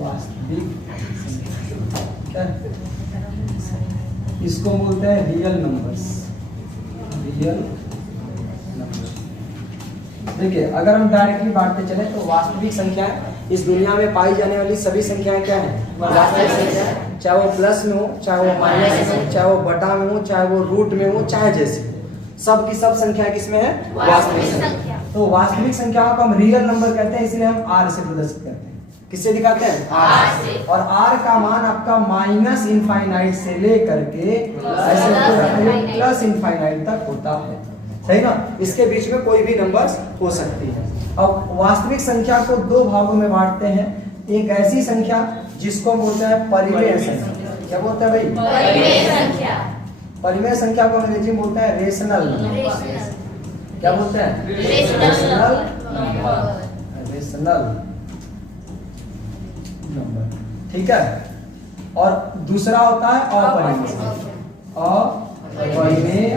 वास्तविक क्या इसको बोलते हैं रियल नंबर्स। रियल नंबर देखिए, अगर हम डायरेक्टली बांटते चले तो वास्तविक संख्या इस दुनिया में पाई जाने वाली सभी संख्याएं क्या है? वास्तविक संख्या। चाहे वो प्लस में हो, चाहे वो माइनस में हो, चाहे वो बटा में हो, चाहे वो रूट में हो, चाहे जैसे सब की सब संख्या किसमें है? वास्तविक संख्या। तो वास्तविक संख्याओं को हम रियल नंबर कहते हैं, इसलिए हम आर से प्रदर्शित करते हैं। किससे दिखाते हैं? आर से। और आर का मान आपका माइनस इनफाइनाइट से लेकर के ऐसे प्लस इनफाइनाइट तक होता है, सही ना? इसके बीच में कोई भी नंबर्स हो सकती है। अब वास्तविक संख्या को दो भागों में बांटते हैं। एक ऐसी संख्या जिसको बोलते हैं परिमेय संख्या। क्या बोलते हैं भाई? परिमेय संख्या। परिमेय संख्या को अंग्रेजी में बोलते हैं रेशनल नंबर। क्या बोलते हैं? Rational number. रेशनल नंबर, ठीक है। और दूसरा होता है अपरिमेय संख्या। अपरिमेय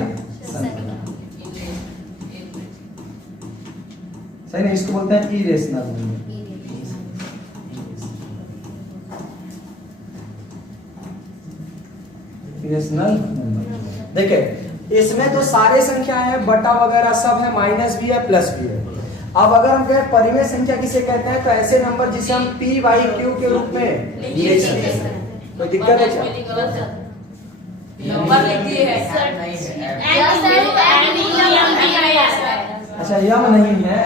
संख्या, सही ना? इसको बोलते हैं इरेशनल नंबर। Irrational number. देखिए, इसमें तो सारे संख्याएं हैं, बटा वगैरह सब है, माइनस भी है, प्लस भी है। अब अगर हम कहें परिमेय संख्या किसे कहते हैं, तो ऐसे नंबर जिसे हम p बाई क्यू के रूप में लिख सकते हैं। कोई दिक्कत है क्या? नंबर लिख दिए है। अच्छा, यम नहीं है।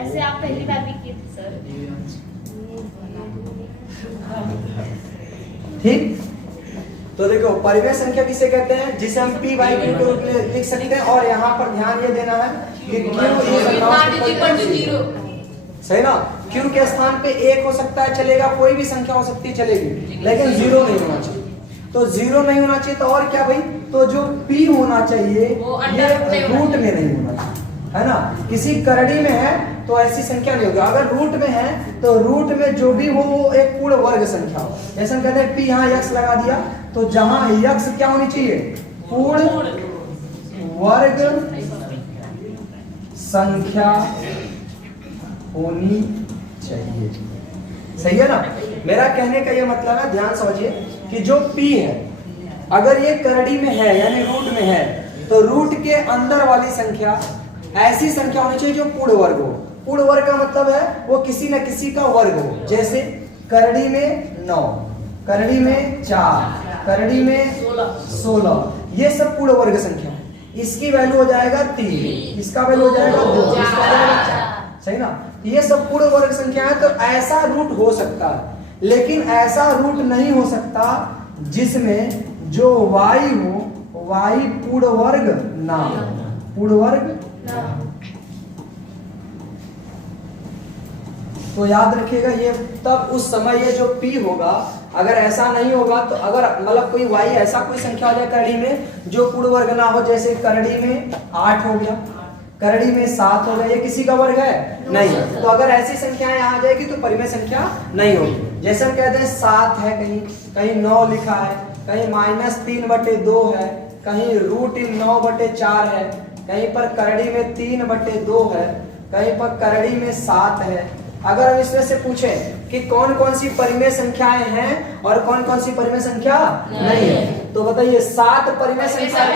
ऐसे आप पहली बार भी किए थे सर। ठीक, तो देखो परिमेय संख्या किसे कहते हैं, जिसे हम p बाई क्यू के रूप में लिख सकते हैं। और यहाँ पर ध्यान ये देना है कि सही ना, क्यू के स्थान पे एक हो सकता है, चलेगा, कोई भी संख्या हो सकती है, चलेगी, लेकिन जीरो नहीं होना चाहिए। तो जीरो नहीं होना चाहिए, तो और क्या भाई? तो जो p होना चाहिए ये रूट में नहीं होना चाहिए, है ना? किसी करड़ी में है तो ऐसी संख्या नहीं होगी। अगर रूट में है तो रूट में जो भी हो वो एक पूर्ण वर्ग संख्या हो। जैसे हम कहते हैं p यहाँ यक्स लगा दिया, तो जहां यक्स क्या होनी चाहिए? पूर्ण वर्ग संख्या होनी चाहिए, सही है ना? मेरा कहने का ये मतलब है, ध्यान समझिए कि जो p है अगर ये करड़ी में है यानी रूट में है, तो रूट के अंदर वाली संख्या ऐसी संख्या होनी चाहिए जो पूर्ण वर्ग हो। पूर्ण वर्ग का मतलब है वो किसी न किसी का वर्ग हो। जैसे करड़ी में 9, करड़ी में 4, करड़ी में 16, ये सब पूर्ण वर्ग संख्या है। इसकी वैल्यू हो जाएगा 3, इसका वैल्यू हो जाएगा 2, इसका वैल्यू 4, सही ना? ये सब पूर्ण वर्ग संख्या है। तो ऐसा रूट हो सकता है, लेकिन ऐसा रूट नहीं हो सकता जिसमें जो y हो y पूर्ण वर्ग ना हो। पूर्ण वर्ग ना हो। तो याद रखिएगा, ये तब उस समय ये जो p होगा, अगर ऐसा नहीं होगा तो अगर मतलब कोई y ऐसा कोई संख्या हो जाए करड़ी में जो पूर्ण वर्ग ना हो, जैसे करड़ी में 8 हो गया, करड़ी में 7 हो गया, ये किसी का वर्ग है? नहीं। तो अगर ऐसी संख्याएं यहाँ आ जाएगी तो परिमेय संख्या नहीं होगी। जैसे हम कहते हैं 7 है, कहीं कहीं 9 लिखा है, कहीं -3/2 है, कहीं √9/4 है, कहीं पर करड़ी में 3/2 है, कहीं पर करड़ी में 7 है। अगर हम इसमें से पूछें कि कौन कौन सी परिमेय संख्याएं हैं और कौन कौन सी परिमेय संख्या नहीं है, तो बताइए 7 परिमेय संख्या है,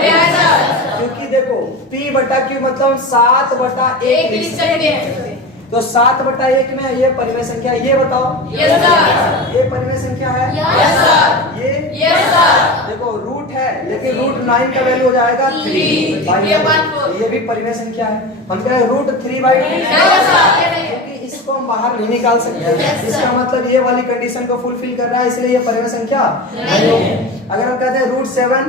क्योंकि देखो p/q मतलब 7/1 लिख सकते हैं। तो 7/1 में ये परिमेय संख्या, ये बताओ ये परिमेय संख्या है, ये देखो रूट है, लेकिन √9 का वैल्यू हो जाएगा 3/4, ये भी परिमेय संख्या है। हम कह रहे √3/2, इसको हम बाहर नहीं निकाल सकते। इसका मतलब ये वाली कंडीशन को फुलफिल कर रहा है, इसलिए ये परिमेय संख्या नहीं होगी। अगर हम कहते हैं √7,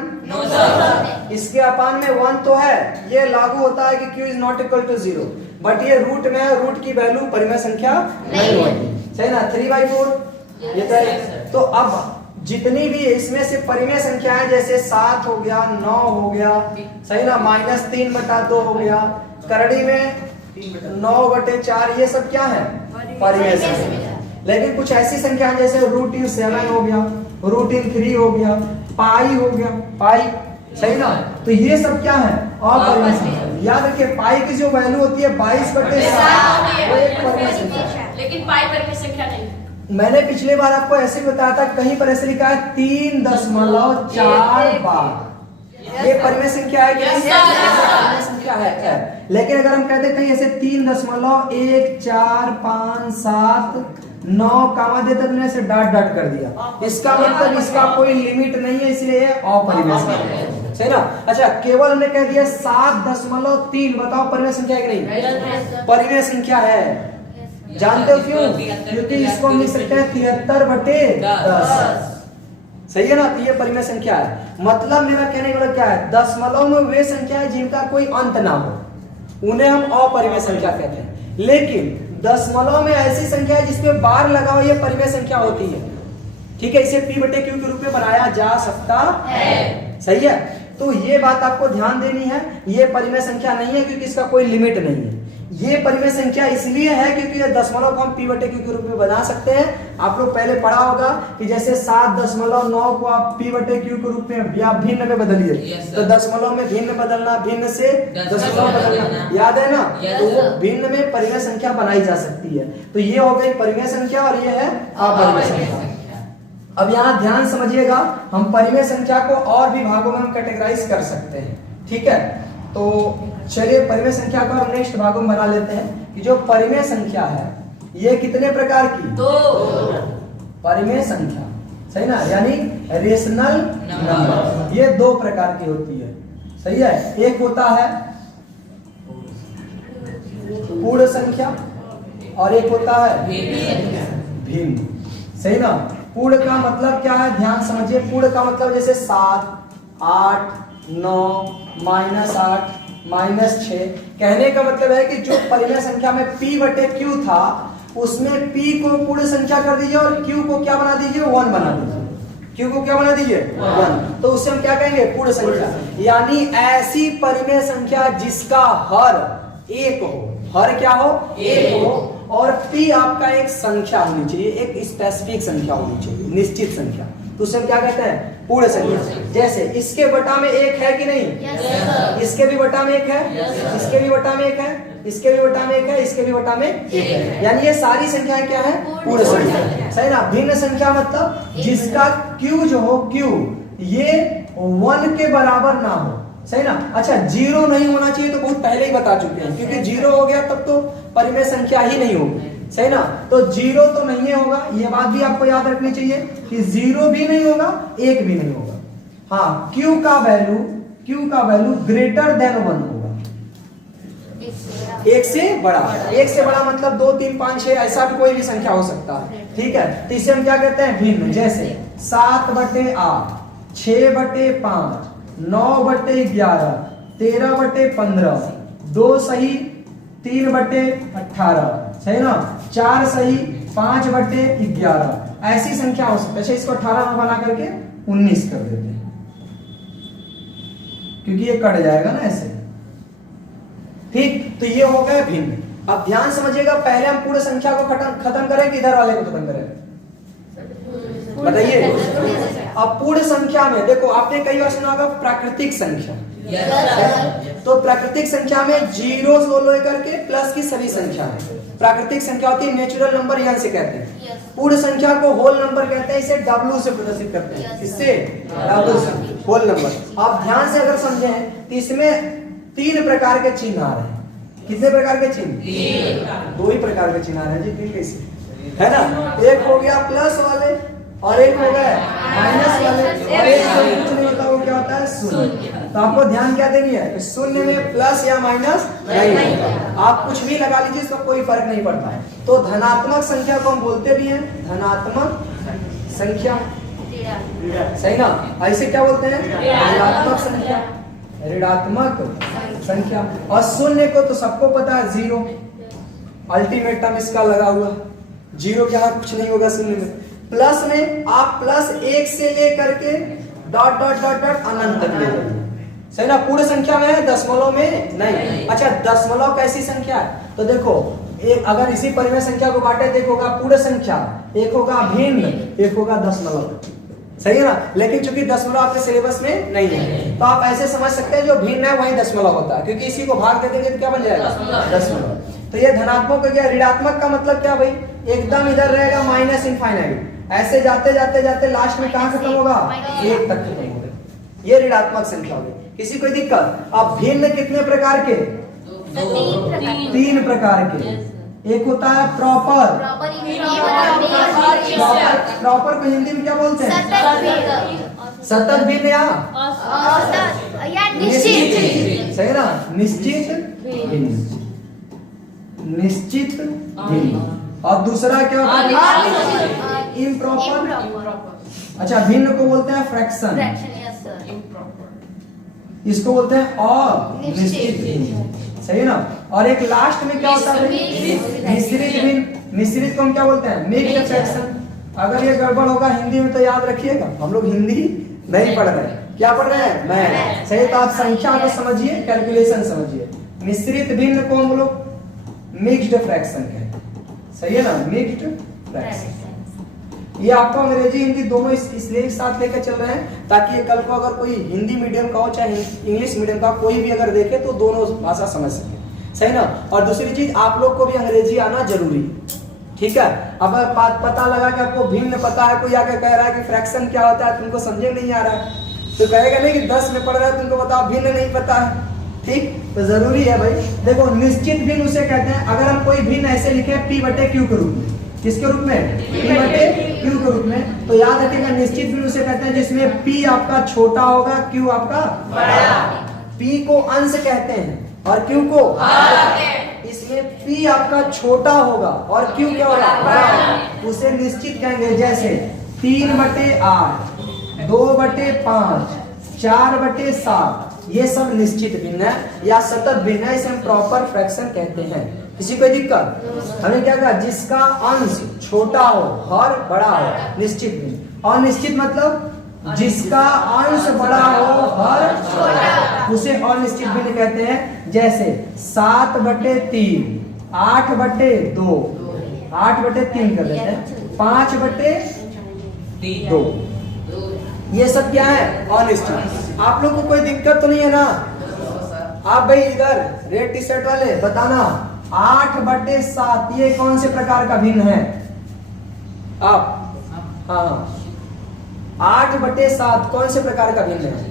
इसके अपान में 1 तो है, ये लागू होता है कि q is not equal to 0, but ये रूट में है, रूट की वैल्यू परिमेय संख्या नहीं होगी, सही ना? 3/4 ये तो अब जितनी भी इसमें से परिमेय संख्या है, जैसे 7 हो गया, 9 हो गया, सही ना, -3/2 हो गया, करड़ी में 9/4, ये सब क्या है? परिमेय संख्या। लेकिन कुछ ऐसी संख्या है जैसे √7 हो गया, √3 हो गया, पाई हो गया, पाई, सही ना? तो ये सब क्या है? अपरिमेय संख्या। याद रखिए पाई की जो वैल्यू होती है 22/7, वो एक परिमेय संख्या है, लेकिन पाई परिमेय संख्या नहीं। मैंने पिछले बार आपको ऐसे बताया था, कहीं पर ऐसे लिखा है 3.4 बार। ये परिमेय संख्या है कि नहीं? परिमेय संख्या है। लेकिन अगर हम कहते कहीं ऐसे 3.14579 कामा देते तो ऐसे डॉट डॉट कर दिया, इसका मतलब इसका कोई लिमिट नहीं है, इसलिए ये अपरिमेय संख्या है, सही ना। अच्छा, केवल हमने कह दिया 7.3, बताओ परिमेय संख्या है कि नहीं? परिमेय संख्या है। जानते हो क्यों? क्योंकि इसको हम लिख सकते हैं 73/10, सही है ना। तो ये परिमेय संख्या है। मतलब मेरा कहने का मतलब क्या है, दशमलव में वे संख्या है जिनका कोई अंत ना हो, उन्हें हम अपरिमेय संख्या कहते हैं। लेकिन दशमलव में ऐसी संख्या है जिसमें बार लगा हो, ये परिमेय संख्या होती है, ठीक है। इसे p/q के रूप में बनाया जा सकता है, सही है। तो ये बात आपको ध्यान देनी है, ये परिमेय संख्या नहीं है क्योंकि इसका कोई लिमिट नहीं है। ये परिमेय संख्या इसलिए है क्योंकि ये दशमलव को हम p/q के रूप में बना सकते हैं। आप लोग पहले पढ़ा होगा कि जैसे 7.9 को आप p/q के रूप में या भिन्न में बदलिए, तो दशमलव में भिन्न बदलना, भिन्न से दशमलव बदलना, याद है ना। तो वो भिन्न में परिमेय संख्या बनाई जा सकती है। तो ये हो गई परिमेय संख्या और ये है अपरिमेय संख्या। अब यहाँ ध्यान समझिएगा, हम परिमेय संख्या को और भी भागों में हम कैटेगराइज कर सकते हैं, ठीक है। तो चलिए परिमेय संख्या को हम नेक्स्ट भागों में बना लेते हैं कि जो परिमेय संख्या है ये कितने प्रकार की? 2 परिमेय संख्या, सही ना, यानी रेशनल नंबर, ये 2 प्रकार की होती है, सही है। एक होता है पूर्ण संख्या और एक होता है भिन्न, सही ना। पूर्ण का मतलब क्या है, ध्यान समझिए। पूर्ण का मतलब जैसे 7, 8, 9, -8, -6। कहने का मतलब है कि जो परिमेय संख्या में p/q था उसमें p को पूर्ण संख्या कर दीजिए और q को क्या बना दीजिए, 1 बना दीजिए। q को क्या बना दीजिए, 1। तो उससे हम क्या कहेंगे, पूर्ण संख्या। यानी ऐसी परिमेय संख्या जिसका हर 1 हो, हर क्या हो, 1 हो, और p आपका एक संख्या होनी चाहिए, एक स्पेसिफिक संख्या होनी चाहिए, निश्चित संख्या। तो उसे हम क्या कहते हैं, पूर्ण संख्या। जैसे इसके बटा में 1 है कि नहीं? yes, इसके भी बटा में 1 है, yes, इसके भी बटा में 1 है, इसके भी बटा में 1 है, इसके भी बटा में 1 है। यानी ये सारी संख्याएं क्या है, पूर्ण संख्या, सही ना। भिन्न संख्या मतलब जिसका q जो हो, q ये 1 के बराबर ना हो, सही ना। अच्छा, 0 नहीं होना चाहिए तो बहुत पहले ही बता चुके हैं, क्योंकि 0 हो गया तब तो परिमेय संख्या ही नहीं होगी, सही ना। तो 0 तो नहीं होगा, ये बात भी आपको याद रखनी चाहिए कि 0 भी नहीं होगा, 1 भी नहीं होगा। हाँ, q का वैल्यू ग्रेटर देन 1 होगा, 1 से बड़ा। 1 से बड़ा मतलब 2, 3, 5, 6 ऐसा भी कोई भी संख्या हो सकता है, ठीक है। तो इसे हम क्या कहते हैं, भिन्न। जैसे 7/8, 6/5, 9/11, 13/15, 2 सही 3/18, सही ना, 4 सही 5/11, ऐसी संख्या हो सकती है। अच्छा, इसको 18 में बना करके 19 कर देते हैं क्योंकि ये कट जाएगा ना ऐसे, ठीक। तो ये हो गया भिन्न। अब ध्यान समझिएगा, पहले हम पूर्ण संख्या को खत्म करें कि इधर वाले को खत्म करें, बताइए। अब पूर्ण संख्या में देखो, आपने कई बार सुना होगा प्राकृतिक संख्या, तो प्राकृतिक संख्या में 0 से लेकर के प्लस की सभी संख्या है। प्राकृतिक संख्या होती है नेचुरल नंबर, यहाँ से कहते हैं। पूर्ण संख्या को होल नंबर कहते हैं, इसे W से प्रदर्शित करते हैं। इससे W से होल नंबर। आप ध्यान से अगर समझे तो इसमें 3 प्रकार के चिन्ह आ रहे हैं। कितने प्रकार के चिन्ह? 2 ही प्रकार के चिन्ह आ रहे हैं जी, 3 कैसे, है ना। एक हो गया प्लस वाले और एक हो गया माइनस वाले, और एक जो कुछ नहीं होता वो क्या होता है, शून्य। तो आपको ध्यान क्या देनी है, शून्य में प्लस या माइनस नहीं होता। आप कुछ भी लगा लीजिए, इसका कोई फर्क नहीं पड़ता है। तो धनात्मक संख्या को हम बोलते भी हैं धनात्मक संख्या, सही ना। ऐसे क्या बोलते हैं, ऋणात्मक संख्या, ऋणात्मक संख्या। और शून्य को तो सबको पता है 0, अल्टीमेट टर्म इसका लगा हुआ। 0 के यहाँ कुछ नहीं होगा शून्य में। प्लस में आप +1 से लेकर के डॉट डॉट डॉट डॉट अनंत तक ले लीजिए, सही ना। पूर्ण संख्या में है, दशमलव में नहीं। अच्छा, दशमलव कैसी संख्या है, तो देखो एक अगर इसी परिमेय संख्या को बांटे तो एक होगा पूर्ण संख्या, एक होगा भिन्न, एक होगा दशमलव, सही है ना। लेकिन चूंकि दशमलव आपके सिलेबस में नहीं है, तो आप ऐसे समझ सकते हैं जो भिन्न है वही दशमलव होता है, क्योंकि इसी को भाग दे देंगे तो क्या बन जाएगा, दशमलव। तो ये धनात्मक हो गया। ऋणात्मक का मतलब क्या भाई, एकदम इधर रहेगा माइनस इनफाइनाइट। ऐसे जाते जाते जाते लास्ट में कहाँ खत्म होगा? एक तक खत्म होगा। ये ऋणात्मक संख्या होगी। किसी कोई दिक्कत? अब भिन्न कितने प्रकार के? तीन प्रकार के। एक होता है प्रॉपर। प्रॉपर को हिंदी में क्या बोलते हैं? सतत भिन्न या निश्चित। सही ना? निश्चित भिन्न, निश्चित भिन्न। और दूसरा क्या होता है? इम्प्रॉपर। अच्छा, भिन्न को बोलते हैं फ्रैक्शन, इसको बोलते हैं अनिश्चित भिन्न। सही ना? और एक लास्ट में क्या होता है? मिश्रित भिन्न। मिश्रित को हम क्या बोलते हैं? Mixed fraction. अगर ये गड़बड़ होगा हिंदी में तो याद रखिएगा, हम लोग हिंदी नहीं पढ़ रहे हैं। क्या पढ़ रहे हैं? मैथ। सही, तो आप संख्या को समझिए, कैलकुलेशन समझिए। मिश्रित भिन्न को हम लोग मिक्स्ड फ्रैक्शन कहते हैं। सही है ना? Mixed fraction. ये आपको अंग्रेजी हिंदी दोनों इसलिए एक साथ लेकर चल रहे हैं ताकि कल को अगर कोई हिंदी मीडियम का हो चाहे इंग्लिश मीडियम का कोई भी अगर देखे तो दोनों भाषा समझ सके। सही ना? और दूसरी चीज, आप लोग को भी अंग्रेजी आना जरूरी है। ठीक है? अब पता लगा कि आपको भिन्न पता है, कोई आके कह रहा है कि फ्रैक्शन क्या होता है, तुमको समझे नहीं आ रहा है, तो कहेगा नहीं कि 10 में पढ़ रहा है तुमको बताओ, भिन्न नहीं पता है। ठीक, तो जरूरी है भाई। देखो, निश्चित भिन्न उसे कहते हैं अगर हम कोई भिन्न ऐसे लिखे P/Q के रूप में। किसके रूप में? P/Q के रूप में। तो याद रखिएगा, निश्चित भिन्न उसे कहते हैं जिसमें P आपका छोटा होगा, Q आपका बड़ा। P को अंश कहते हैं और Q को भाग। इसमें P आपका छोटा होगा और Q क्या होगा? बड़ा। उसे निश्चित कहेंगे। जैसे 3/8, 2/5, 4/7, ये सब निश्चित भिन्न है या सतत भिन्न है। इसे हम प्रॉपर फ्रैक्शन कहते हैं। किसी कोई दिक्कत? हमने क्या कहा? जिसका अंश छोटा हो और बड़ा हो, निश्चित भिन्न। अनिश्चित मतलब जिसका अंश बड़ा हो और छोटा, उसे अनिश्चित भिन्न कहते हैं। जैसे 7/3, 8/2, 8/3 कर देते हैं, 5/2। ये सब क्या है? अनिश्चित। आप लोग को कोई दिक्कत तो नहीं है ना? आप भाई इधर रेड टी शर्ट वाले बताना, 8/7 ये कौन से प्रकार का भिन्न है? आप हाँ, 8/7 कौन से प्रकार का भिन्न है?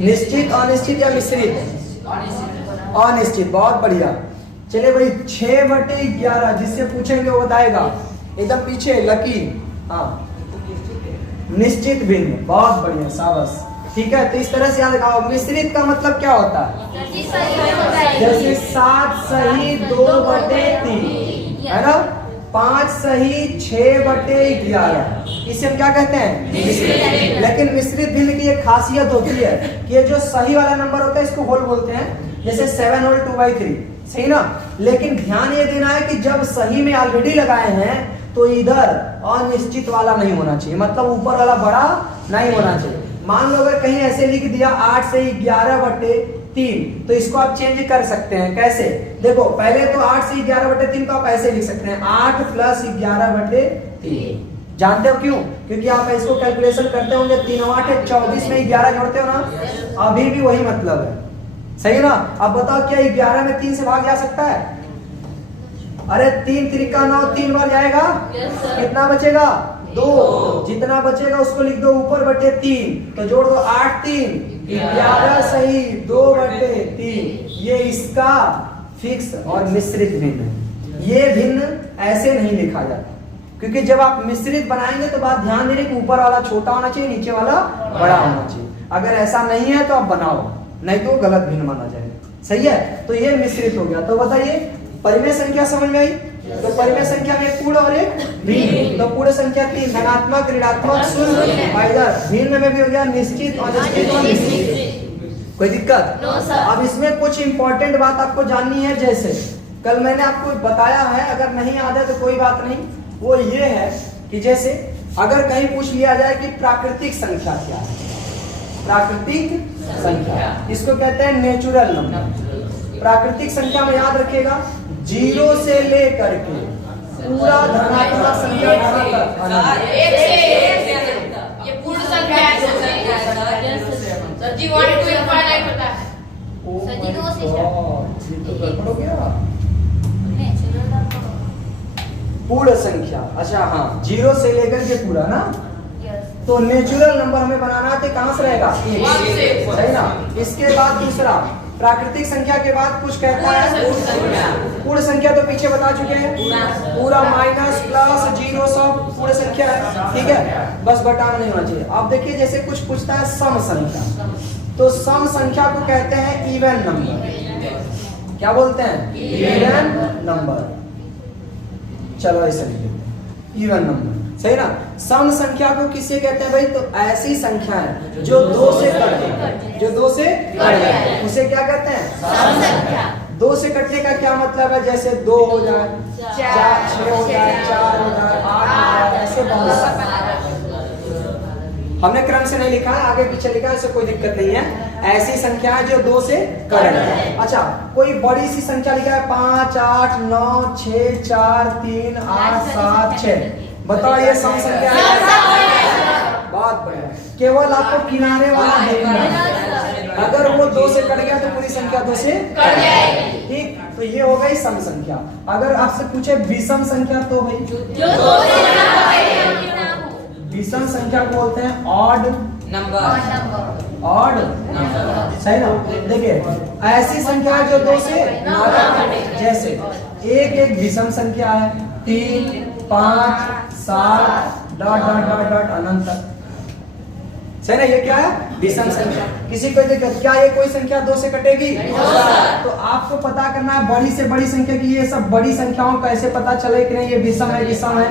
निश्चित, अनिश्चित या मिश्रित? अनिश्चित। बहुत बढ़िया। चलिए भाई, 6/11 जिससे पूछेंगे वो बताएगा। एकदम पीछे लकी। हाँ, निश्चित भिन्न। बहुत बढ़िया, शाबाश। ठीक है, तो इस तरह से याद रखो। मिश्रित का मतलब क्या होता है? जैसे 7 सही 2/3 है ना, 5 सही 6/11, इसे हम क्या कहते हैं? मिश्रित। लेकिन मिश्रित भिन्न की एक खासियत होती है कि ये जो सही वाला नंबर होता है इसको होल बोलते हैं। जैसे 7 होल 2/3, सही ना? लेकिन ध्यान ये देना है कि जब सही में ऑलरेडी लगाए हैं तो इधर अनिश्चित वाला नहीं होना चाहिए, मतलब ऊपर वाला बड़ा नहीं होना चाहिए। मान लो अगर कहीं ऐसे लिख दिया 8 से 11/3, तो इसको आप चेंज कर सकते हैं। कैसे? देखो, पहले तो 8 से 11/3 को आप ऐसे लिख सकते हैं, 8 + 11/3। जानते हो क्यों? क्योंकि आप इसको कैलकुलेशन करते होंगे, 3 8 24 में 11 जोड़ते हो ना, अभी भी वही मतलब है। सही ना? अब बताओ, क्या 11 में 3 से भाग जा सकता है? अरे 3 × 9, 3 बार जाएगा। कितना बचेगा? 2। जितना बचेगा उसको लिख दो ऊपर /3, तो जोड़ दो 8 3 11 सही 2/3। ये इसका फिक्स और मिश्रित भिन्न है। ये भिन्न ऐसे नहीं लिखा जाता, क्योंकि जब आप मिश्रित बनाएंगे तो बात ध्यान देने कि ऊपर वाला छोटा होना चाहिए, नीचे वाला बड़ा होना चाहिए। अगर ऐसा नहीं है तो आप बनाओ, नहीं तो गलत भिन्न माना जाएगा। सही है? तो ये मिश्रित हो गया। तो बताइए, परिमेय संख्या समझ में आई? तो परिमेय संख्या में एक पूर्ण और एक भिन्न। तो पूर्ण संख्या 3, धनात्मक, ऋणात्मक, शून्य। और इधर भिन्न में भी हो गया निश्चित, अनिश्चित और मिश्रित। कोई दिक्कत? अब इसमें कुछ इंपॉर्टेंट बात आपको जाननी है। जैसे कल मैंने आपको बताया है, अगर नहीं याद है तो कोई बात नहीं। वो ये है कि जैसे अगर कहीं पूछ लिया जाए कि प्राकृतिक संख्या क्या है, प्राकृतिक संख्या, इसको कहते हैं नेचुरल नंबर। प्राकृतिक संख्या में याद रखिएगा, 0 से लेकर के पूरा धनात्मक संख्या तक। ये पूर्ण संख्या है सर जी। 1 2 नहीं पता है सर जी। 2 से हो गया। पूर्ण संख्या। अच्छा हाँ, 0 से लेकर के पूरा ना, तो नेचुरल नंबर हमें बनाना है तो कहां से रहेगा? 1, सही ना। इसके बाद दूसरा प्राकृतिक संख्या के बाद कुछ कहता है पूर्ण संख्या, तो पीछे बता चुके हैं, पूरा माइनस प्लस जीरो सब पूर्ण संख्या है, ठीक है, बस घटाना नहीं होना चाहिए। अब देखिए जैसे कुछ पूछता है सम संख्या, तो सम संख्या को कहते हैं इवन नंबर। क्या बोलते हैं? Even number. चलो ऐसे लिख लेते हैं, इवन नंबर, सही ना। सम संख्या को किसे कहते हैं भाई? तो ऐसी संख्या है जो 2 से कट जाए, जो 2 से कट जाए उसे क्या कहते हैं? सम संख्या। 2 से कटने का क्या मतलब है? जैसे 2 हो जाए, 4, 6 हो जाए, 4 हो जाए, 8 हो जाए, ऐसे बहुत। हमने क्रम से नहीं लिखा है, आगे पीछे लिखा है, इससे कोई दिक्कत नहीं है। ऐसी संख्या है जो 2 से कट जाए। अच्छा, कोई बड़ी सी संख्या लिखा है 5, 8, 9, 6, 4, 3, 8, 7, 6, बताओ ये सम संख्या है? बहुत बढ़िया। केवल आपको किनारे वाला देखना है, अगर वो 2 से कट गया तो पूरी संख्या 2 से कट जाएगी, ठीक। तो ये हो गई सम संख्या। अगर आपसे पूछे विषम संख्या, तो भाई विषम संख्या को बोलते हैं ऑड नंबर, ऑड नंबर, सही ना। देखिए ऐसी संख्या है जो 2 से ना कटे, जैसे 1 एक विषम संख्या है, 3, 5, 7 डॉट डॉट डॉट डॉट अनंत तक, सही ना। ये क्या है? विषम संख्या। किसी को दिक्कत? क्या ये कोई संख्या 2 से कटेगी? तो आपको पता करना है बड़ी से बड़ी संख्या की, ये सब बड़ी संख्याओं का कैसे पता चले कि नहीं ये विषम है, विषम है।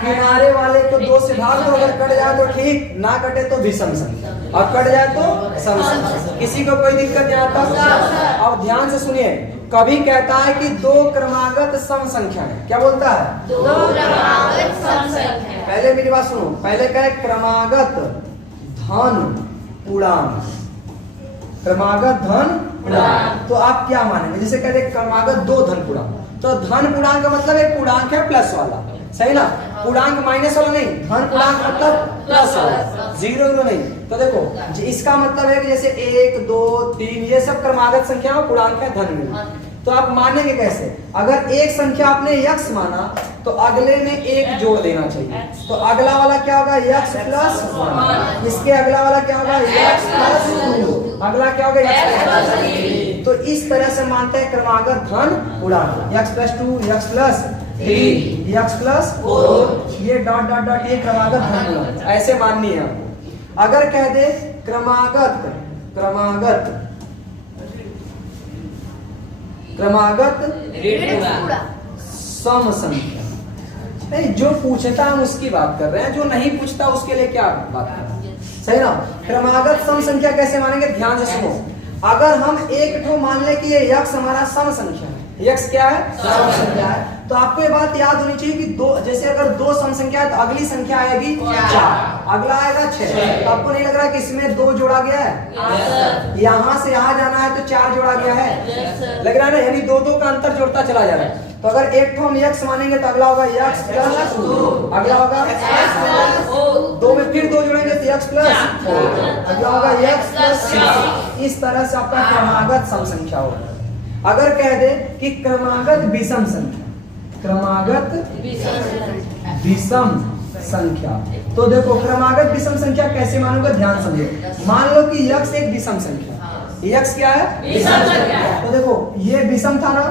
किनारे वाले को 2 से भाग दो, अगर कट जाए तो ठीक, ना कटे तो विषम संख्या, और कट जाए तो सम संख्या। किसी को कोई दिक्कत नहीं आता? अब ध्यान से सुनिए, कभी कहता है कि 2 क्रमागत सम संख्या है। क्या बोलता है? 2 क्रमागत सम संख्या। पहले मेरी बात सुनो, पहले कहे क्रमागत धन पूर्णांक, क्रमागत धन पूर्णांक। तो आप क्या मानेंगे? जैसे कहते हैं क्रमागत 2 धन पूर्णांक, तो धन पूर्णांक का मतलब एक पूर्णांक है प्लस वाला, सही ना। पूर्णांक माइनस वाला नहीं, धन पूर्णांक मतलब प्लस वाला, 0 नहीं। तो देखो इसका मतलब है कि जैसे 1, 2, 3 ये सब क्रमागत संख्या में पूर्णांक है धन में। तो आप मानेंगे कैसे? अगर एक संख्या आपने यक्ष माना तो अगले में 1 जोड़ देना चाहिए, तो अगला वाला क्या होगा? यक्ष प्लस 1। इसके अगला वाला क्या होगा? यक्ष प्लस 2। अगला क्या होगा? यक्ष प्लस 3। तो इस तरह से मानते हैं क्रमागत धन पूर्णांक, यक्ष प्लस 2, यक्ष प्लस 3, यक्ष प्लस 4, ये डॉट डॉट डॉट, ये क्रमागत धन पूर्णांक, ऐसे माननी है आपको। अगर कह दे क्रमागत सम संख्या, नहीं जो पूछता हम उसकी बात कर रहे हैं, जो नहीं पूछता उसके लिए क्या बात कर रहे हैं, सही ना। क्रमागत सम संख्या कैसे मानेंगे? ध्यान से सुनो। अगर हम एक ठो मान ले कि ये यक्ष हमारा सम संख्या है, यक्ष क्या है? सम संख्या है, तो आपको ये बात याद होनी चाहिए कि 2, जैसे अगर 2 सम संख्या है तो अगली संख्या आएगी 4, अगला आएगा 6। तो आपको नहीं लग रहा कि इसमें 2 जोड़ा गया है? यहाँ से यहाँ जाना है तो 4 जोड़ा गया है, लग रहा है ना। यानी 2 का अंतर जोड़ता चला जा रहा है। तो अगर एक ठो हम यक्ष मानेंगे तो अगला होगा यक्ष प्लस 2, अगला होगा 2 में फिर 2 जोड़ेंगे तो यक्ष प्लस 4, अगला होगा यक्ष प्लस 6। इस तरह से आपका क्रमागत सम संख्या होगा। अगर कह दे कि क्रमागत विषम संख्या, क्रमागत विषम संख्या, तो देखो क्रमागत विषम संख्या कैसे मानोगे? ध्यान समझो। मान लो कि यक्ष एक विषम संख्या, यक्ष क्या है? विषम संख्या। तो देखो ये विषम था ना,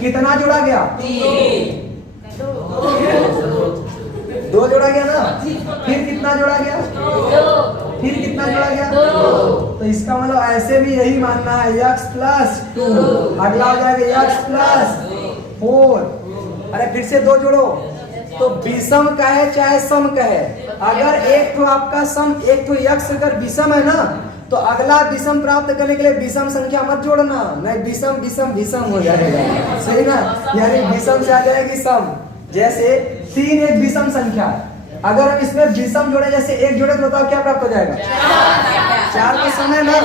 कितना जोड़ा गया? 2 जोड़ा गया ना, फिर कितना जोड़ा गया? 2, फिर कितना जोड़ा गया? 2। तो इसका मतलब ऐसे भी यही मानना है, यक्ष प्लस 2, अगला हो जाएगा यक्ष प्लस 4। अरे फिर से 2 जोड़ो, तो विषम कहे चाहे सम कहे, अगर एक तो आपका सम, एक तो यक्ष अगर विषम है ना, तो अगला विषम प्राप्त करने के लिए विषम संख्या मत जोड़ना, नहीं विषम विषम विषम हो जाएगा, सही ना। यानी विषम से आ जाएगी सम। जैसे 3 एक विषम संख्या है, अगर हम इसमें विषम जोड़े, जैसे 1 जोड़े तो बताओ क्या प्राप्त हो जाएगा? 4 का सम है ना।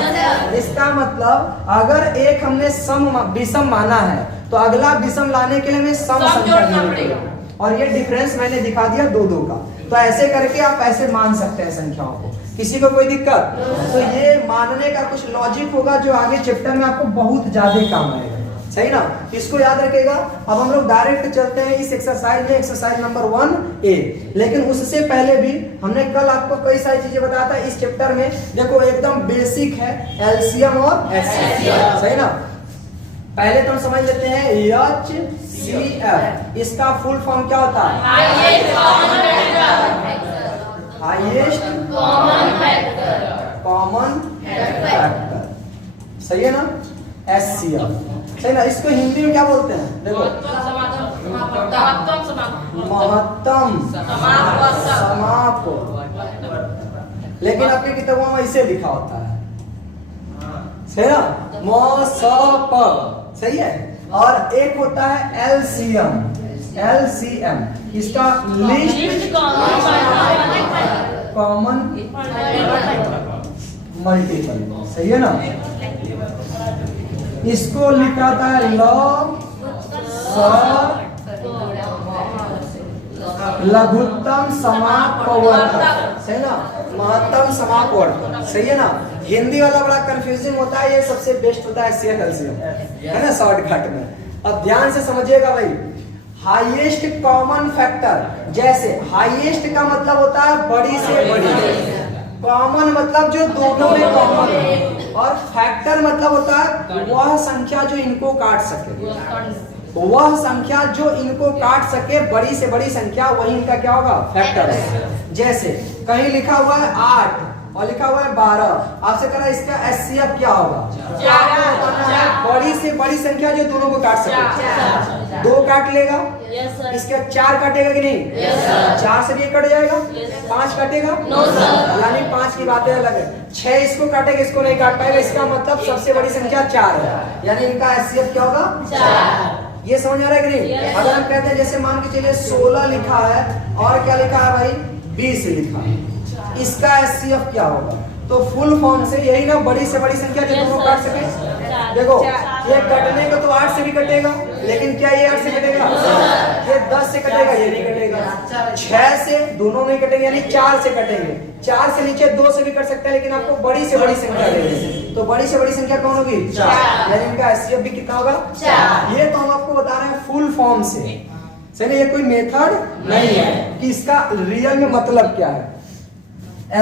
इसका मतलब अगर एक हमने सम विषम माना है तो अगला विषम लाने के लिए हमें सम संख्या जोड़नी पड़ेगी, और ये डिफरेंस मैंने दिखा दिया 2 का। तो ऐसे करके आप ऐसे मान सकते हैं संख्याओं को। किसी को कोई दिक्कत? तो ये मानने का कुछ लॉजिक होगा जो आगे चैप्टर में आपको बहुत ज्यादा काम आएगा। सही ना, इसको याद रखिएगा। अब हम लोग डायरेक्ट चलते हैं इस एक्सरसाइज में, एक्सरसाइज नंबर 1A। लेकिन उससे पहले भी हमने कल आपको कई सारी चीजें बताया था इस चैप्टर में। देखो एकदम बेसिक है एलसीएम और एचसीएफ, सही ना। पहले तो हम समझ लेते हैं HCF, इसका फुल फॉर्म क्या होता है? हाईएस्ट कॉमन फैक्टर, सही है ना। HCF, सही ना। इसको हिंदी में क्या बोलते हैं? देखो महत्तम समाप, लेकिन आपकी किताबों में इसे लिखा होता है, सही ना, मसप, सही है। और एक होता है LCM, इसका लिस्ट कॉमन मल्टीपल, सही है ना। इसको लिखा था लघुत्तम समापवर्तक, सही ना, महत्तम समापवर्तक, सही है ना। हिंदी वाला बड़ा कंफ्यूजिंग होता है, ये सबसे बेस्ट होता है HCF LCM, है ना, शॉर्टकट में। अब ध्यान से समझिएगा भाई, हाईएस्ट कॉमन फैक्टर, जैसे हाईएस्ट का मतलब होता है बड़ी से बड़ी, कॉमन मतलब जो दोनों में कॉमन है, और फैक्टर मतलब होता है वह संख्या जो इनको काट सके, वह संख्या जो इनको काट सके, बड़ी से बड़ी संख्या, वही इनका क्या होगा? फैक्टर है। जैसे कहीं लिखा हुआ है 8 और लिखा हुआ है 12, आपसे कह रहा है इसका HCF क्या होगा? बड़ी से बड़ी संख्या जो दोनों को काट सके। 2 काट लेगा, इसका 4 काटेगा कि नहीं? 4 से भी कट जाएगा। 5 काटेगा? यानी 5 की बातें अलग है। 6 इसको काटेगा, इसको नहीं काट पाएगा, इसका मतलब सबसे बड़ी संख्या 4 है, यानी इनका HCF क्या होगा? 4। ये समझ आ रहा है कि नहीं? अगर हम कहते हैं जैसे मान के चलिए 16 लिखा है और क्या लिखा है भाई? 20 लिखा है, इसका HCF क्या होगा? तो फुल फॉर्म से यही ना, बड़ी से बड़ी संख्या जो दोनों काट सके। देखो ये कटने का तो 8 से भी कटेगा, लेकिन क्या ये 8 से कटेगा? ये 10 से कटेगा, ये नहीं कटेगा। 6 से दोनों नहीं कटेंगे, यानी 4 से कटेंगे। 4 से नीचे 2 से भी कट सकता है, लेकिन आपको बड़ी से बड़ी संख्या लेनी, तो बड़ी से बड़ी संख्या कौन होगी? 4, यानी इनका HCF भी कितना होगा? 4। ये तो हम आपको बता रहे हैं फुल फॉर्म से, सही ना, ये कोई मेथड नहीं है कि इसका रियल में मतलब क्या है।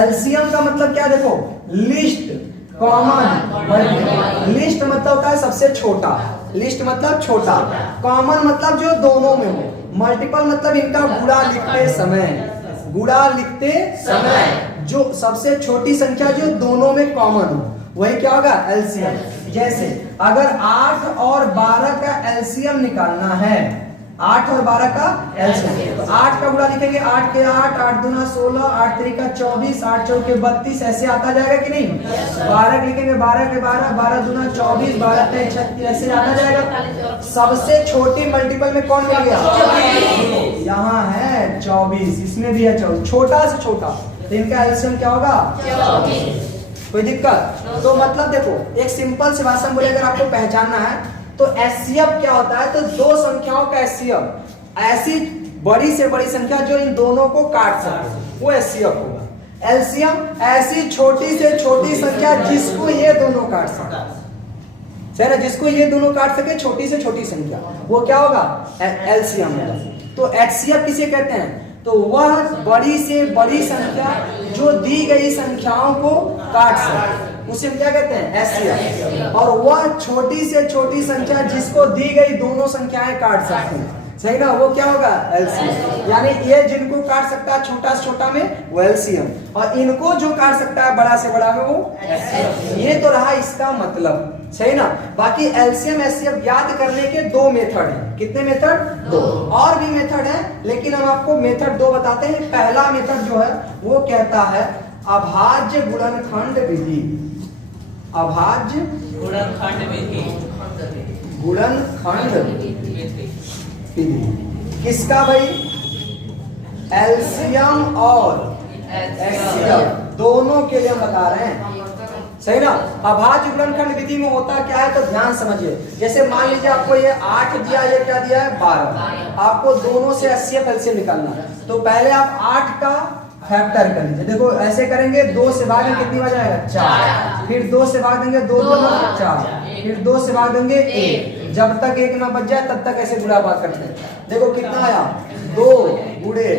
LCM का मतलब क्या? देखो लिस्ट कॉमन मल्टीपल, लिस्ट मतलब होता है सबसे छोटा, लिस्ट मतलब छोटा, कॉमन मतलब जो दोनों में हो, मल्टीपल मतलब इनका गुणा लिखते समय जो सबसे छोटी संख्या जो दोनों में कॉमन हो, वही क्या होगा? LCM। जैसे अगर 8 और 12 का LCM निकालना है, 8 और 12 का LCM, तो 8 का गुणा लिखेंगे, 8 के 8, 8 दूना 16, 8 3 का 24, 8 4 के 32, ऐसे आता जाएगा कि नहीं? 12 लिखेंगे, 12 के 12, 12 दूना 24, 12 3 36, ऐसे आता जाएगा। सबसे छोटी मल्टीपल में कौन मिल गया? यहाँ है 24, इसमें भी है 24, छोटा से छोटा, तो इनका LCM क्या होगा? 24। कोई दिक्कत? तो मतलब देखो एक सिंपल सी भाषा में बोले, अगर आपको पहचानना है तो HCF क्या होता है? तो दो संख्याओं का HCF, ऐसी बड़ी से बड़ी संख्या जो इन दोनों को काट सके, वो HCF होगा। LCM ऐसी छोटी से छोटी संख्या जिसको ये दोनों काट सके, सही ना, जिसको ये दोनों काट सके, छोटी से छोटी संख्या, वो क्या होगा? LCM होगा। तो HCF किसे कहते हैं? तो वह बड़ी से बड़ी संख्या जो दी गई संख्याओं को काट सके, उसे हम क्या कहते हैं? HCF। और वह छोटी से छोटी संख्या जिसको दी गई दोनों संख्याएं काट सकते हैं, सही ना, वो क्या होगा? LCM। यानी ये जिनको काट सकता है छोटा से छोटा में, वो LCM, और इनको जो काट सकता है बड़ा से बड़ा में, वो HCF। ये तो रहा इसका मतलब, सही ना। बाकी LCM HCF याद करने के 2 मेथड हैं। कितने मेथड? 2। और भी मेथड है, लेकिन हम आपको मेथड 2 बताते हैं। पहला मेथड जो है वो कहता है अभाज्य गुणनखंड विधि। अभाज्य गुणनखंड विधि, किसका भाई? LCM और HCF दोनों के लिए हम बता रहे हैं, सही ना। अभाज्य गुणनखंड विधि में होता क्या है तो ध्यान समझिए। जैसे मान लीजिए आपको ये 8 दिया, ये क्या दिया है? 12। आपको दोनों से HCF LCM निकालना है, तो पहले आप 8 का फैक्टर कर लीजिए। देखो ऐसे करेंगे, 2 से भाग कितनी बार आएगा? 4। फिर 2 से भाग देंगे, 2 दूना 4, फिर 2 से भाग देंगे 1, जब तक एक ना बच जाए तब तक ऐसे गुणा भाग करते हैं। देखो कितना आया, 2 गुणे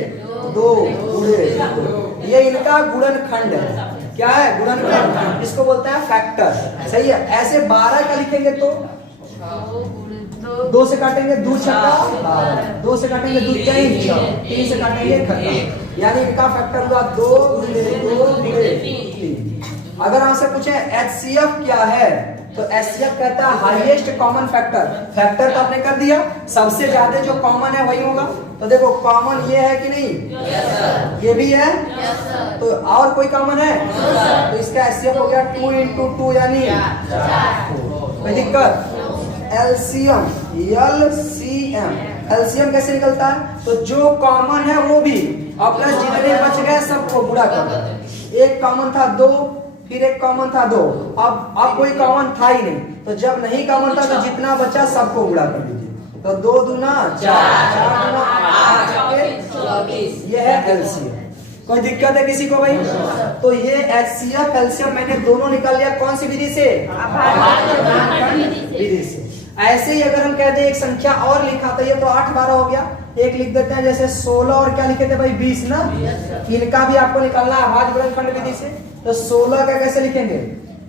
2 गुणे 2। ये इनका गुणनखंड है। क्या है? गुणनखंड। इसको बोलते हैं फैक्टर। सही है। ऐसे 12 का लिखेंगे तो 2 से काटेंगे 2 छक्का 12, 2 से काटेंगे 2 3 3 से काटेंगे खत्म। यानी इनका फैक्टर हुआ 2 गुणे 2 गुणे 3। अगर आपसे पूछे HCF क्या है तो HCF कहता है हाईएस्ट कॉमन फैक्टर। फैक्टर तो आपने कर दिया, सबसे ज्यादा जो कॉमन है वही होगा। तो देखो कॉमन ये है कि नहीं? ये भी है। तो और कोई कॉमन है? तो इसका HCF हो गया 2 × 2 यानी 4। कोई दिक्कत? LCM LCM कैसे निकलता है? तो जो कॉमन है वो भी और प्लस जितने बच गए सबको गुणा कर दो। एक कॉमन था 2, फिर एक कॉमन था 2, अब कोई कॉमन था ही नहीं। तो जब नहीं कॉमन था तो जितना बचा सबको गुणा कर दीजिए। तो 2 दूना 4, 4 दूना 8, 24। ये है LCM। कोई दिक्कत है किसी को भाई? तो ये HCF LCM मैंने दोनों निकाल लिया। कौन सी विधि से? विधि से। ऐसे ही अगर हम कहते हैं एक संख्या और लिखा तो ये तो 8 12 हो गया। एक लिख देते हैं जैसे 16 और क्या लिखे थे भाई 20 ना। इनका भी आपको निकालना है अभाज्य गुणनखंड विधि से। तो 16 का कैसे लिखेंगे?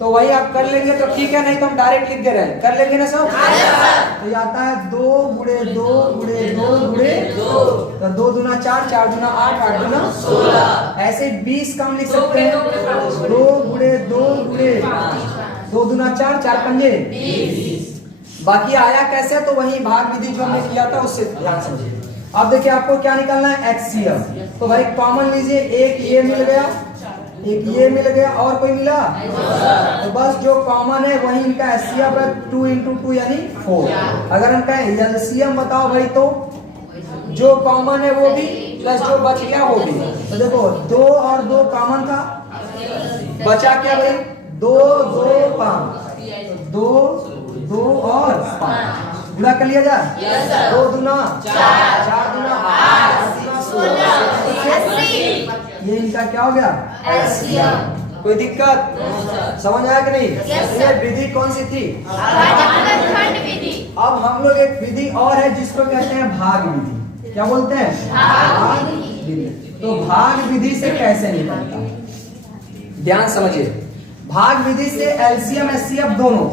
तो वही आप कर लेंगे तो ठीक है, नहीं तो हम डायरेक्ट लिख दे रहे हैं। कर लेंगे ना सब? तो ये आता है 2 गुणे 2 गुणे 2 गुणे 2। तो 2 दूना 4, 4 दूना 8, 8 दूना 16। ऐसे 20 का हम लिख सकते हैं 2 गुणे 2 गुणे 2 दूना 4, 4 पंजे 20। बाकी आया कैसे? तो वही भाग विधि जो हमने किया था उससे ध्यान समझिए। अब देखिए आपको क्या निकालना है? HCF। तो भाई कॉमन लीजिए, एक ये मिल गया, एक ये मिल गया, और कोई मिला? तो बस जो कॉमन है वही इनका HCF है 2 × 2 यानी 4। अगर हम कहें LCM बताओ भाई तो जो कॉमन है वो भी प्लस जो बच गया वो भी। तो देखो 2 और 2 कॉमन था, बचा क्या भाई? 2 2 5, 2 2 और 5 गुणा कर लिया जाए। 2 दूना 4, 4 दूना 8, 16। ये इनका क्या हो गया? LCM। कोई दिक्कत? समझ आया कि नहीं? ये विधि कौन सी थी? अब हम लोग एक विधि और है जिसको कहते हैं भाग विधि। क्या बोलते हैं? भाग विधि। तो भाग विधि से कैसे निकलता है? ध्यान समझिए। भाग विधि से LCM HCF दोनों।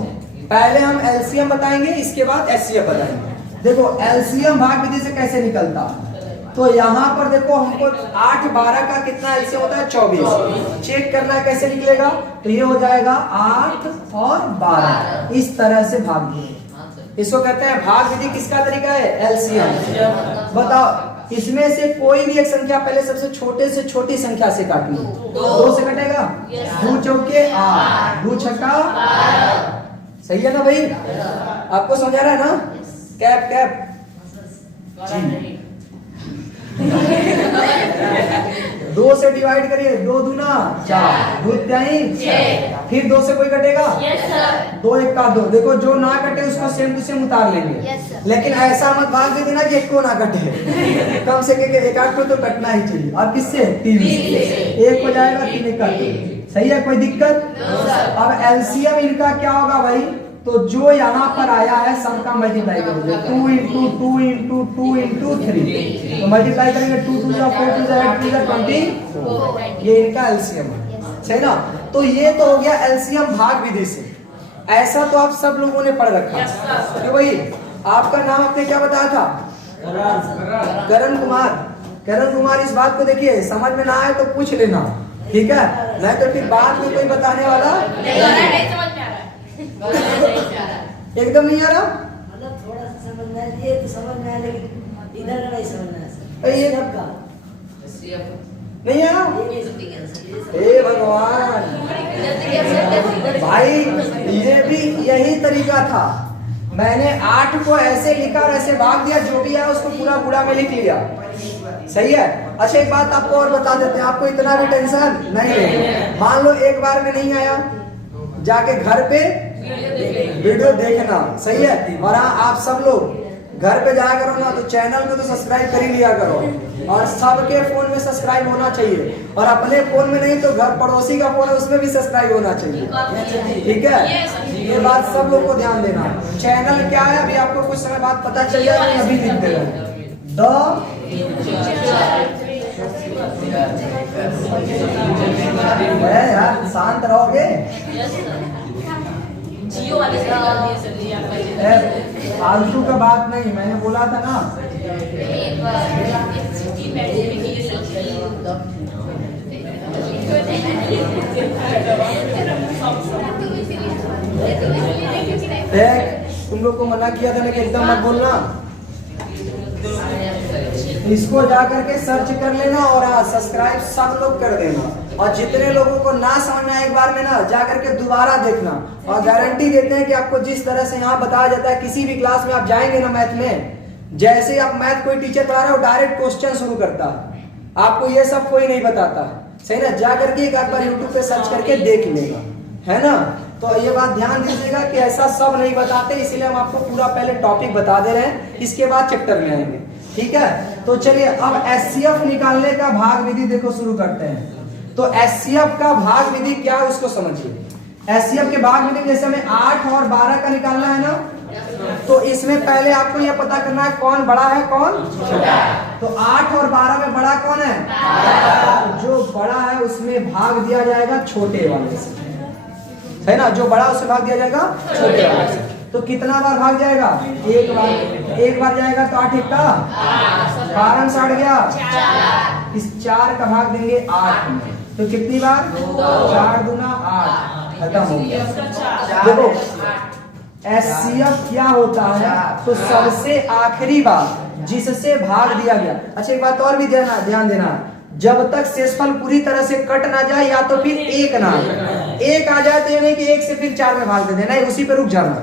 पहले हम LCM बताएंगे, इसके बाद HCF बताएंगे। देखो LCM भाग विधि से कैसे निकलता है? तो यहाँ पर देखो हमको 8 12 का कितना LCM होता है? 24। चेक करना है कैसे निकलेगा? तो ये हो जाएगा 8 और 12। इस तरह से भाग विधि, इसको कहते हैं भाग विधि। किसका तरीका है? LCM। बताओ इसमें से कोई भी एक संख्या पहले सबसे छोटे से छोटी संख्या से काट लो। 2 से कटेगा? 2 चौके 8, 2 छक्का। सही है ना भाई? आपको समझ आ रहा है ना? कैप कैप जी। 2 से डिवाइड करिए, 2 दूना 4, 2 3 6। फिर 2 से कोई कटेगा? 2 1 का 2। देखो जो ना कटे उसको सेम टू सेम उतार लेंगे। लेकिन ऐसा मत भाग दे देना कि एक को ना कटे। कम से कम 1 8 को तो कटना ही चाहिए। और किससे? 3 से। 1 हो जाएगा 3 1 का 2। सही है? कोई दिक्कत? अब LCM इनका क्या होगा भाई? तो जो यहाँ पर आया है सबका मल्टीप्लाई करोगे 2 × 2 × 2 × 3। तो मल्टीप्लाई करेंगे 2 2 4 2 8 2 20। ये इनका LCM है। सही ना? तो ये तो हो गया LCM भाग विधि से। ऐसा तो आप सब लोगों ने पढ़ रखा है। तो भाई आपका नाम आपने क्या बताया था? करण कुमार। करण कुमार, इस बात को देखिए, समझ में ना आए तो पूछ लेना, ठीक है? नहीं तो फिर बाद में कोई बताने वाला एकदम नहीं आ रहा। मतलब थोड़ा सा समझ में आया, ये तो समझ में आया लेकिन इधर का नहीं समझ में आया। ये सबका नहीं आया। हे भगवान भाई, ये भी यही तरीका था। मैंने 8 को ऐसे लिखा और ऐसे भाग दिया, जो भी है उसको पूरा गुणा में लिख लिया। सही है? अच्छा एक बात आपको और बता देते हैं, आपको इतना भी टेंशन नहीं लेना। मान लो एक बार में नहीं आया, जाके घर पे वीडियो देखना। सही है? और हाँ, आप सब लोग घर पे जाया करो ना तो चैनल को तो सब्सक्राइब कर ही लिया करो, और सबके फोन में सब्सक्राइब होना चाहिए। और अपने फोन में नहीं तो घर पड़ोसी का फोन है उसमें भी सब्सक्राइब होना चाहिए। ठीक है? ये बात सब लोग को ध्यान देना है। चैनल क्या है अभी आपको कुछ समय बाद पता चल जाएगा, अभी लिख दे रहे हैं यार, शांत रहोगे। जियो वाले से निकाल दिए सर जी आपका। फालतू का बात नहीं, मैंने बोला था ना। एक बार एक छुट्टी बैठने में की सर तुम लोग को मना किया था ना कि एकदम मत बोलना। इसको जा करके सर्च कर लेना और सब्सक्राइब सब लोग कर देना। और जितने लोगों को ना समझ में आए एक बार में ना जा करके दोबारा देखना। और गारंटी देते हैं कि आपको जिस तरह से यहाँ बताया जाता है, किसी भी क्लास में आप जाएंगे ना मैथ में, जैसे ही आप मैथ कोई टीचर पढ़ा रहे हो डायरेक्ट क्वेश्चन शुरू करता है, आपको ये सब कोई नहीं बताता, सही ना। जा करके एक बार यूट्यूब पे सर्च करके देख लेगा, है ना। तो ये बात ध्यान दीजिएगा कि ऐसा सब नहीं बताते, इसीलिए हम आपको पूरा पहले टॉपिक बता दे रहे हैं, इसके बाद चैप्टर में आएंगे, ठीक है। तो चलिए अब एचसीएफ निकालने का भाग विधि देखो शुरू करते हैं। तो एचसीएफ का भाग विधि क्या है उसको समझिए। एचसीएफ के भाग विधि जैसे हमें 8 और 12 का निकालना है ना, तो इसमें पहले आपको यह पता करना है कौन बड़ा है कौन छोटा है। तो 8 और 12 में बड़ा कौन है? जो बड़ा है उसमें भाग दिया जाएगा छोटे वाले से, है ना। जो बड़ा उससे भाग दिया जाएगा छोटे वाले से। तो कितना बार भाग जाएगा? एक बार जाएगा तो 8 एकता 12 में 60 गया, इस 4 का भाग देंगे 8 में, तो कितनी बार? 4 दूना 8, खत्म हो गया। देखो एचसीएफ क्या होता है, तो सबसे आखिरी बार जिससे भाग दिया गया। अच्छा एक बात और भी ध्यान देना, जब तक शेषफल पूरी तरह से कट ना जाए या तो फिर एक ना एक आ जाए, तो ये नहीं कि 1 से फिर 4 में भाग दे देना, उसी पे रुक जाना,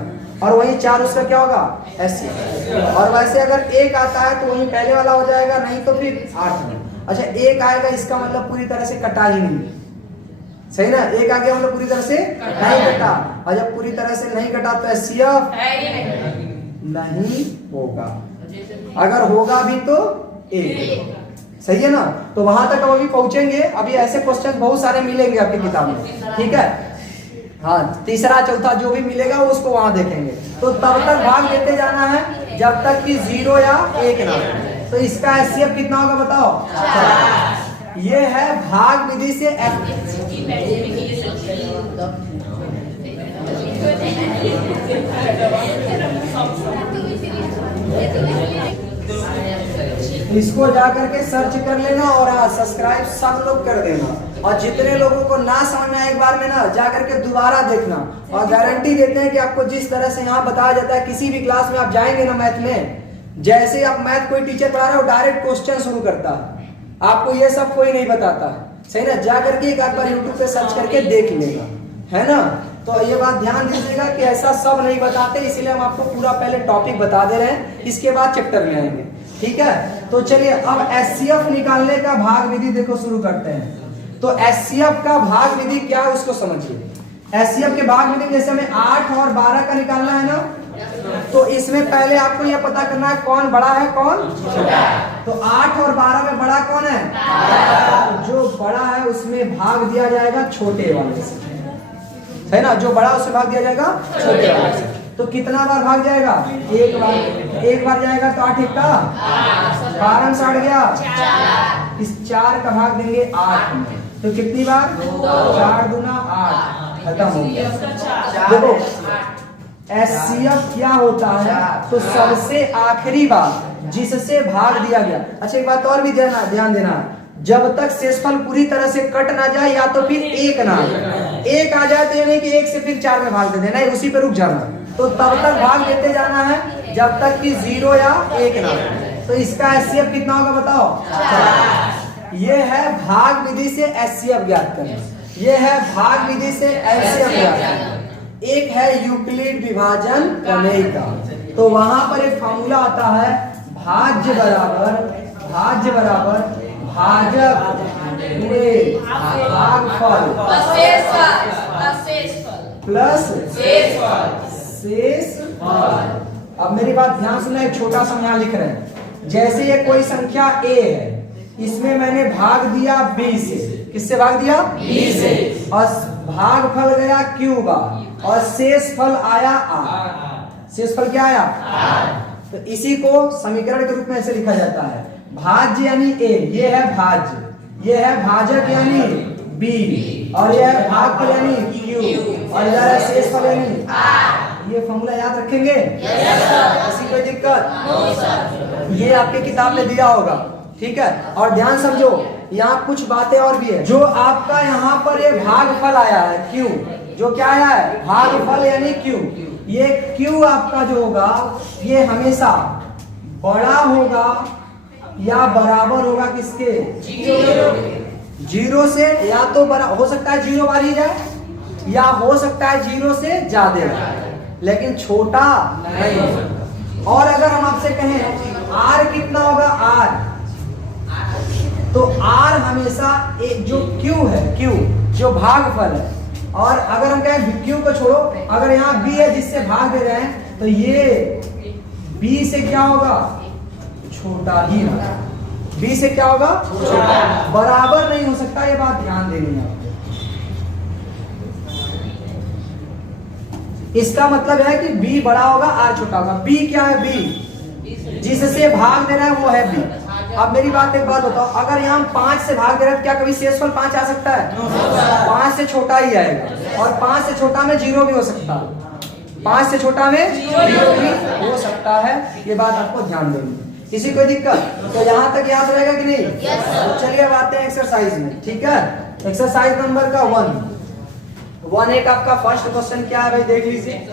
और वही 4 उसका क्या होगा? एचसीएफ। और वैसे अगर 1 आता है तो वही पहले वाला हो जाएगा, नहीं तो फिर 8 में। अच्छा 1 आएगा इसका मतलब पूरी तरह से कटा ही नहीं, सही ना। 1 आ गया मतलब पूरी तरह से नहीं कटा, और जब पूरी तरह से नहीं कटा तो एचसीएफ नहीं होगा, अगर होगा भी तो 1, सही है ना। तो वहां तक हम अभी पहुंचेंगे, अभी ऐसे क्वेश्चन बहुत सारे मिलेंगे आपकी किताब में, ठीक है। हाँ तीसरा चौथा जो भी मिलेगा वो उसको वहां देखेंगे। तो तब तक भाग देते जाना है जब तक कि 0 या 1 ना। तो इसका एचसीएफ कितना होगा बताओ? ये है भाग विधि से इसको जा करके सर्च कर लेना और सब्सक्राइब सब लोग कर देना। और जितने लोगों को ना समझ में आए एक बार में ना जा करके दोबारा देखना। और गारंटी देते हैं कि आपको जिस तरह से यहाँ बताया जाता है, किसी भी क्लास में आप जाएंगे ना मैथ में, जैसे ही आप मैथ कोई टीचर पढ़ा रहे हो डायरेक्ट क्वेश्चन शुरू करता है, आपको ये सब कोई नहीं बताता, सही ना। जा करके एक बार यूट्यूब पे सर्च करके देख लेगा, है ना। तो ये बात ध्यान दीजिएगा कि ऐसा सब नहीं बताते, इसीलिए हम आपको पूरा पहले टॉपिक बता दे रहे हैं, इसके बाद चैप्टर में आएंगे, ठीक है। तो चलिए अब एचसीएफ निकालने का भाग विधि देखो शुरू करते हैं। तो एचसीएफ का भाग विधि क्या है उसको समझिए। एचसीएफ के भाग विधि जैसे हमें 8 और 12 का निकालना है ना, तो इसमें पहले आपको यह पता करना है कौन बड़ा है कौन छोटा है। तो 8 और 12 में बड़ा कौन है? जो बड़ा है उसमें भाग दिया जाएगा छोटे वाले से, है ना। जो बड़ा उससे भाग दिया जाएगा छोटे वाले से। तो कितना बार भाग जाएगा? एक बार जाएगा तो 8 एकता 12 में 60 गया, इस 4 का भाग देंगे 8 में, तो कितनी बार? 4 दूना 8, खत्म हो गया। देखो एचसीएफ क्या होता है, तो सबसे आखिरी बार जिससे भाग दिया गया। अच्छा एक बात और भी ध्यान देना, जब तक शेषफल पूरी तरह से कट ना जाए या तो फिर 1 ना 1 आ जाए, तो ये नहीं कि 1 से फिर 4 में भाग दे देना, उसी पे रुक जाना। तो तब तक भाग देते जाना है जब तक कि 0 या 1 ना। तो इसका एचसीएफ कितना होगा बताओ? ये है भाग विधि से एचसीएफ ज्ञात करना, ये है भाग विधि से एचसीएफ ज्ञात करना। एक है यूक्लिड विभाजन प्रमेय का, तो वहां पर एक फॉर्मूला आता है, भाज्य बराबर भाजक गुणे भागफल प्लस शेषफल। अब मेरी बात ध्यान सुनना, एक छोटा सा यहाँ लिख रहे हैं। जैसे ये कोई संख्या a है, इसमें मैंने भाग दिया b से, किससे भाग दिया? b से, और भागफल गया q बार, और शेषफल आया आर। शेषफल क्या आया? तो इसी को समीकरण के रूप में ऐसे लिखा जाता है, भाज्य यानी ए, ये है भाज्य, ये है भाजक यानी बी, और ये है भागफल यानी क्यू, और इधर है शेषफल यानी आर। ये फॉर्मूला याद रखेंगे? किसी कोई दिक्कत? ये आपके किताब में दिया होगा, ठीक है। और ध्यान समझो, यहाँ कुछ बातें और भी है। जो आपका यहाँ पर ये भागफल आया है क्यू, जो क्या आया है? भागफल यानी क्यू। ये क्यू आपका जो होगा ये हमेशा बड़ा होगा या बराबर होगा किसके? जीरो से, या तो बड़ा हो सकता है, जीरो बार ही जाए, या हो सकता है जीरो से ज्यादा, लेकिन छोटा नहीं हो सकता। और अगर हम आपसे कहें आर कितना होगा? आर, तो आर हमेशा एक जो क्यू है, क्यू जो भागफल है, और अगर हम कहें क्यू को छोड़ो, अगर यहाँ बी है जिससे भाग दे रहे हैं, तो ये बी से क्या होगा? छोटा ही होगा। बी से क्या होगा? छोटा, बराबर नहीं हो सकता, ये बात ध्यान देनी है। इसका मतलब है कि बी बड़ा होगा, आर छोटा होगा। बी क्या है? बी जिससे भाग दे रहा है वो है बी। अब मेरी बात एक बात बताओ, अगर यहाँ 5 से भाग दे रहे हैं, क्या कभी शेषफल 5 आ सकता है? 5 से छोटा ही आएगा, और 5 से छोटा में 0 भी हो सकता है। 5 से छोटा में 0 भी हो सकता है, ये बात आपको ध्यान देनी। किसी कोई दिक्कत? तो यहाँ तक याद रहेगा कि नहीं? तो चलिए अब आते हैं एक्सरसाइज में, ठीक है। एक्सरसाइज नंबर का 1 एक आपका फर्स्ट क्वेश्चन क्या है भाई, देख लीजिए।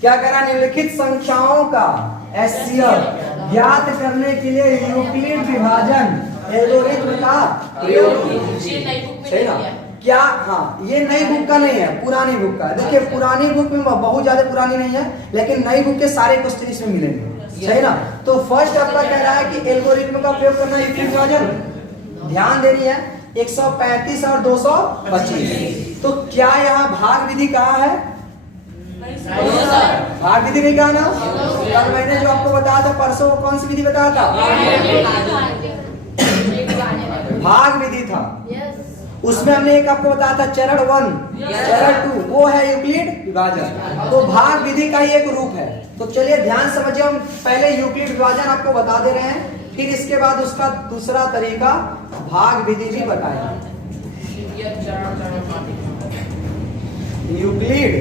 क्या कह रहा है? निम्नलिखित संख्याओं का एचसीएफ ज्ञात करने के लिए यूक्लिड विभाजन एल्गोरिथ्म का प्रयोग कीजिए। सही ना? क्या? हाँ, ये नई बुक का नहीं है, पुरानी बुक का। देखिए पुरानी बुक में बहुत ज्यादा पुरानी नहीं है, लेकिन नई बुक के सारे क्वेश्चन इसमें मिलेंगे। सही ना? तो फर्स्ट आपका कह रहा है कि एल्गोरिथ्म का प्रयोग करना यूक्लिड विभाजन। ध्यान देनी है, 135 और 225। तो क्या यहाँ भाग विधि कहाँ है? भाग विधि नहीं कहा ना? कल मैंने जो आपको बताया था परसों, वो कौन सी विधि बताया था? भाग विधि था। उसमें हमने एक आपको बताया था चरण 1, चरण 2, वो है यूक्लिड विभाजन। तो भाग विधि का ही एक रूप है। तो चलिए ध्यान समझिए, हम पहले यूक्लिड विभाजन आपको बता दे रहे हैं, फिर इसके बाद उसका दूसरा तरीका भाग विधि भी बताएंगे। यूक्लिड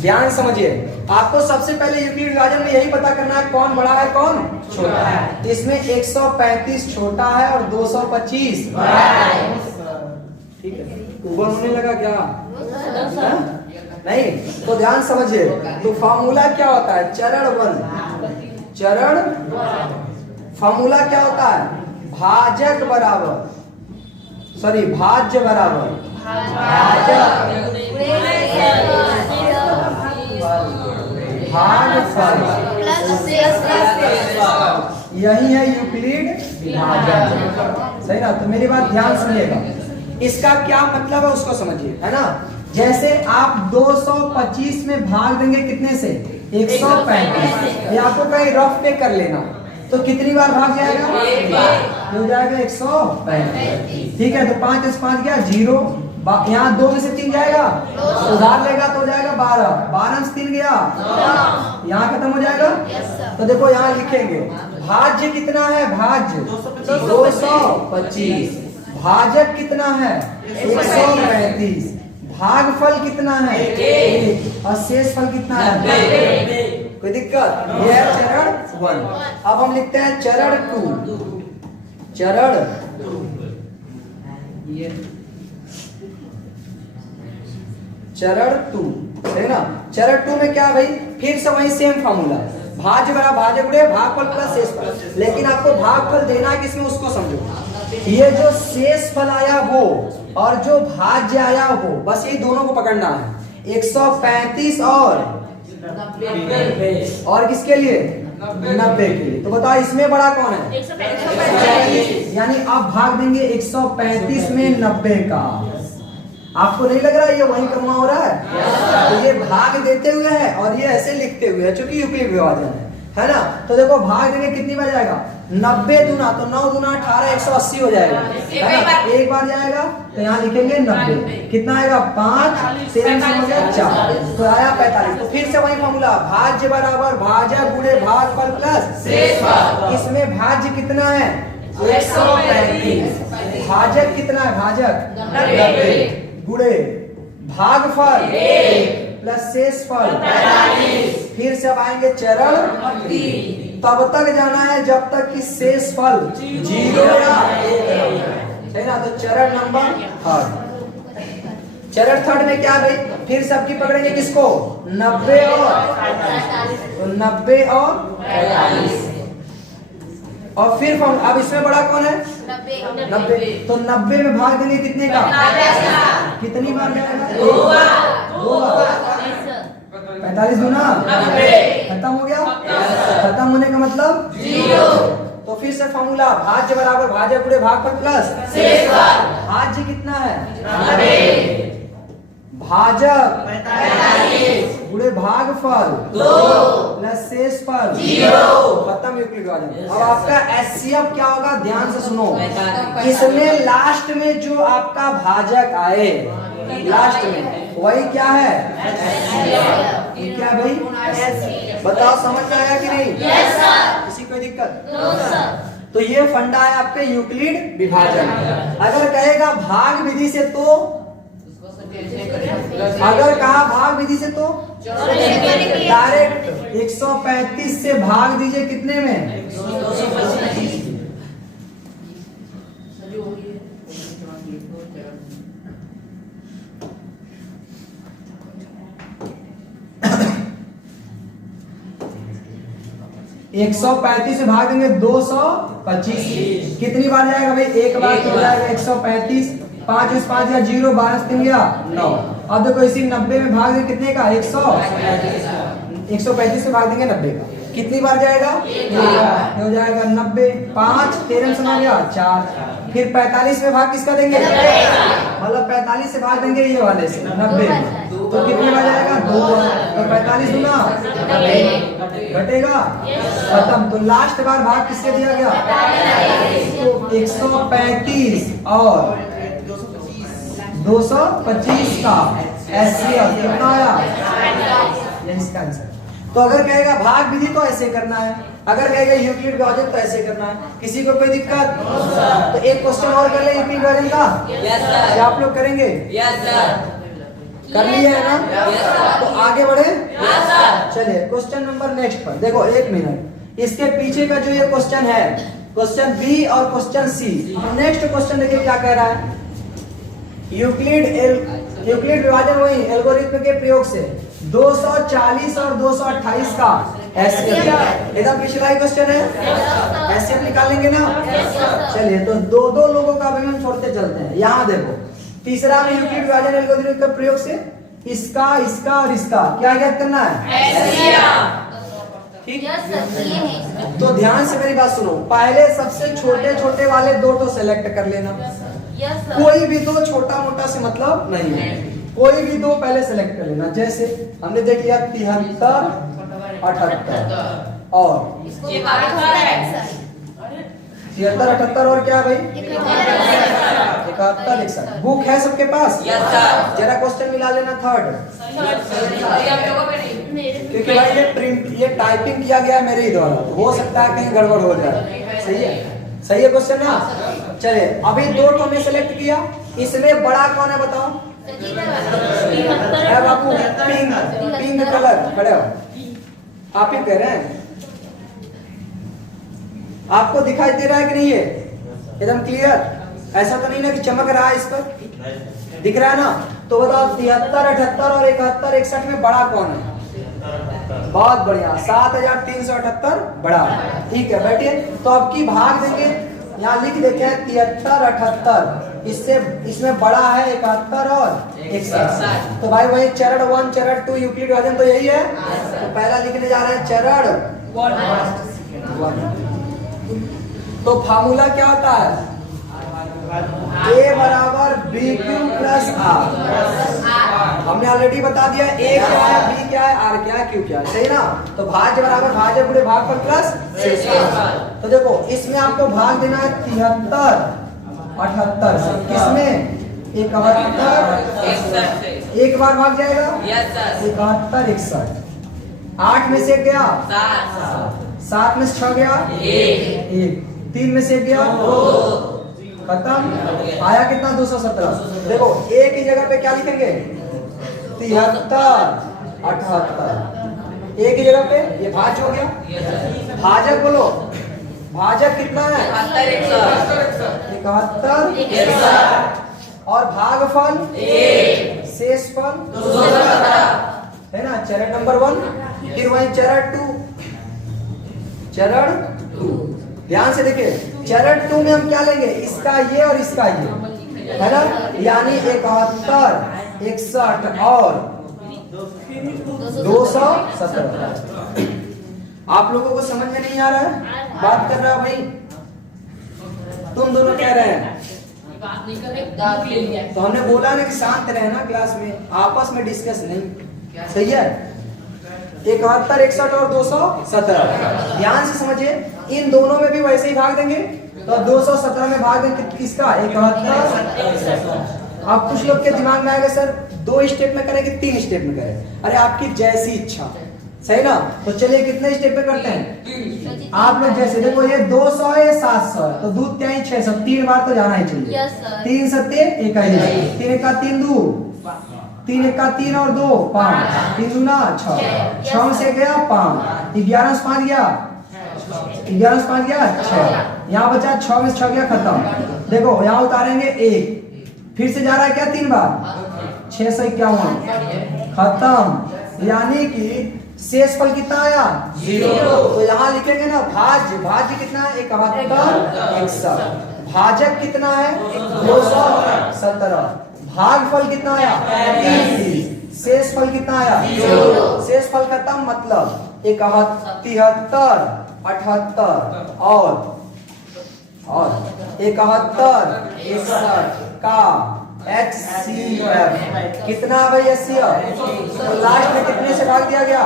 ध्यान समझिए, आपको सबसे पहले यूक्लिड विभाजन में यही पता करना है कौन बड़ा है कौन छोटा है। इसमें 135 छोटा है और 225 बड़ा है। ठीक है, ऊपर होने लगा क्या? नहीं, तो ध्यान समझिए। तो फॉर्मूला क्या होता है? चरण 1, चरण फॉर्मूला क्या होता है? भाजक बराबर, सॉरी भाज्य बराबर भागफल, यही है यूक्लिड विभाजन। सही ना? तो मेरी बात ध्यान सुनिएगा, इसका क्या मतलब है उसको समझिए, है ना। जैसे आप 225 में भाग देंगे कितने से? 135। ये आपको कहीं रफ पे कर लेना, तो कितनी बार भाग जाएगा? हो जाएगा 135। ठीक है, तो 5 से 5 गया 0, यहाँ 2 में से 3 जाएगा, सुधार लेगा तो हो जाएगा 12, 12 में से 3 गया, यहाँ खत्म हो जाएगा। तो देखो यहाँ लिखेंगे भाज्य कितना है? भाज्य 225, भाजक कितना है? 135, भागफल कितना है? 1, और शेषफल कितना है? कोई दिक्कत? ये है चरण 1। अब हम लिखते हैं चरण 2, चरण चरण 2, है ना। चरण 2 में क्या है भाई? फिर से वही सेम फार्मूला, भाज्य बराबर भाज्य गुणे भागफल प्लस शेषफल। लेकिन आपको भागफल देना है किसमें उसको समझो। ये जो शेषफल आया वो और जो भाज्य आया वो, बस ये दोनों को पकड़ना है। 135 और किसके लिए? 90 के लिए। तो बताओ इसमें बड़ा कौन है? 135। यानी आप भाग देंगे 135 में 90 का। आपको नहीं लग रहा है ये वही कमा हो रहा है? तो ये भाग देते हुए है और ये ऐसे लिखते हुए है, चूंकि यूक्लिड विभाजन है ना। तो देखो भाग देंगे कितनी बार जाएगा? 90 दूना तो 9 दूना 18 180 हो जाएगा, है ना? एक बार जाएगा तो यहाँ लिखेंगे 90, कितना आएगा 5 13 से हो गया 4 तो आया 45। तो फिर से वही फॉर्मूला, भाज्य बराबर भाजक गुणे भागफल प्लस शेष भाग। इसमें भाज्य कितना है 135, भाजक कितना है भाजक 90 गुणे भागफल प्लस शेषफल 45। फिर से अब आएंगे चरण 3, तब तक जाना है जब तक कि शेषफल 0 या 1 है ना। तो चरण नंबर 3, चरण 3 में क्या भाई, फिर सबकी पकड़ेंगे किसको 90 और तो 90 और 45 और फिर अब इसमें बड़ा कौन है 90, तो 90 में भाग देंगे कितने का, कितनी बार जाएगा 2 बार 45 गुना खत्म हो गया, खत्म होने का मतलब 0। तो फिर से फॉर्मूला, भाज्य बराबर भाजक गुणे भागफल प्लस शेष भाग। भाज्य कितना है 90, भाजक 45 गुणे भागफल 2 प्लस शेषफल 0, खत्म यूक्लिड विभाजन। अब आपका एचसीएफ क्या होगा, ध्यान से सुनो, इसमें लास्ट में जो आपका भाजक आए लास्ट में वही क्या है ये क्या भाई, बताओ समझ में आया कि नहीं? किसी कोई दिक्कत? तो ये फंडा है आपके यूक्लिड विभाजन। अगर कहेगा भाग विधि से तो, अगर कहा भाग विधि से तो डायरेक्ट 135 से भाग दीजिए कितने में 135 से भाग देंगे 225, कितनी बार जाएगा भाई, एक बार तो जाएगा 135, 5 इस 5 या 0, 12 से 3 गया 9। अब देखो इसी 90 में भाग देंगे कितने का 135 से भाग देंगे 90 का, कितनी बार जाएगा हो जाएगा 90, 5 13 से हो गया 4। फिर 45 में भाग किसका देंगे, मतलब 45 से भाग देंगे ये वाले से 90, तो कितने बार जाएगा 2, तो 45 गुना घटेगा खत्म। तो लास्ट बार भाग किससे दिया गया, तो 135 और 225 का एचसीएफ कितना आया, ये इसका आंसर। तो अगर कहेगा भाग विधि तो ऐसे करना है, अगर कहेगा यूक्लिड विभाजन तो ऐसे करना है। किसी को कोई दिक्कत? तो एक क्वेश्चन और कर ले यूक्लिड विभाजन का, क्या आप लोग करेंगे? कर लिए है ना? तो आगे बढ़े, चलिए क्वेश्चन नंबर नेक्स्ट पर देखो, 1 मिनट, इसके पीछे का जो ये क्वेश्चन है, क्वेश्चन बी और क्वेश्चन सी। नेक्स्ट क्वेश्चन देखिए क्या कह रहा है, यूक्लिड विभाजन वही एल्गोरिथ्म के प्रयोग से 240 और 228 का एचसीएफ, एकदम पिछला ही क्वेश्चन है, एचसीएफ निकालेंगे ना। चलिए तो दो लोगों का भी हम छोड़ते चलते हैं। यहाँ देखो तीसरा में यूक्लिड विभाजन एल्गोरिथम के प्रयोग से इसका इसका और इसका क्या क्या करना है, ठीक। तो ध्यान से मेरी बात सुनो, पहले सबसे छोटे छोटे वाले 2 तो सेलेक्ट कर लेना, कोई भी 2 छोटा मोटा से मतलब नहीं है, कोई भी 2 पहले सेलेक्ट कर लेना। जैसे हमने देख लिया 73 78 और 73 78 और क्या भाई 71 61। बुक है सबके पास? जरा क्वेश्चन मिला लेना थर्ड, क्योंकि भाई ये प्रिंट ये टाइपिंग किया गया है मेरे ही द्वारा, हो सकता है कहीं गड़बड़ हो जाए। सही है, सही है क्वेश्चन ना। चलिए अभी 2 तो हमने सेलेक्ट किया, इसमें बड़ा कौन है बताओ? है बापू, पिंक कलर, खड़े हो आप ही कह रहे हैं, आपको दिखाई दे रहा है कि नहीं? ये एकदम क्लियर, ऐसा तो नहीं ना कि चमक रहा है, इस पर दिख रहा है ना। तो बताओ 73 78 और 71 61 में बड़ा कौन है? बहुत बढ़िया, 7378 बड़ा, ठीक है बैठिए। तो अब की भाग देंगे, यहाँ लिख देते हैं 73 78, इससे इसमें बड़ा है 71 और 61। तो भाई वही चरण 1 चरण 2 यूक्लिड विभाजन तो यही है। तो पहला लिखने जा रहे हैं चरण 1। तो फार्मूला क्या होता है, A बराबर बी क्यू प्लस आर। हमने ऑलरेडी बता दिया A क्या है, B क्या है, R क्या है, Q क्या है, सही ना। तो भाज्य बराबर भाज्य गुणे भागफल प्लस शेषफल। तो देखो इसमें आपको भाग देना है 73 78 से, किसमें 71 एक बार भाग जाएगा 71 61। 8 में से गया 7 में से 6 गया 1 3 में से गया 2 खत्म। आया कितना 217। देखो एक ही जगह पे क्या लिखेंगे 73 78 एक ही जगह पे ये भाज्य हो गया। भाजक बोलो, भाजक कितना है 71 और भागफल शेषफल है ना। चरण नंबर 1 फिर वही चरण 2 चरण 2 ध्यान से देखिए चरण 2 में हम क्या लेंगे इसका ये और इसका ये है ना, यानी 71 61 और 217। आप लोगों को समझ में नहीं आ रहा है बात कर रहा भाई, तुम दोनों कह रहे हैं तो हमने बोला ना कि शांत रहना क्लास में, आपस में डिस्कस नहीं, सही है। 71 61 और 217 ध्यान से समझिए, इन दोनों में भी वैसे ही भाग देंगे तो 217 में भाग देंगे किसका 71। अब कुछ लोग के दिमाग में आएगा सर 2 स्टेप में करें कि 3 स्टेप में करें, अरे आपकी जैसी इच्छा, सही ना। तो चलिए कितने स्टेप में करते हैं आप लोग जैसे, देखो ये 200 है 700 है तो दूध क्या 600, 3 बार तो जाना ही चाहिए। 3 सत्ते 21 3 1 3 2 3 1 3 और 2 5 3 दूना 6 6 में से गया 5 11 से 5 गया 11 से 5 गया 6 यहाँ बचा 6 में से 6 गया खत्म। देखो यहाँ उतारेंगे 1 फिर से जा रहा है क्या 3 बार 6 से 51 खत्म, यानी कि शेषफल कितना आया 0। तो यहाँ लिखेंगे ना भाज्य, भाज्य कितना है 71 61, भाजक कितना है 217, भागफल कितना आया 33, शेषफल कितना आया 0। शेषफल खत्म मतलब 73 78 और 71 61 का HCF कितना भाई HCF, तो लास्ट में कितने से भाग दिया गया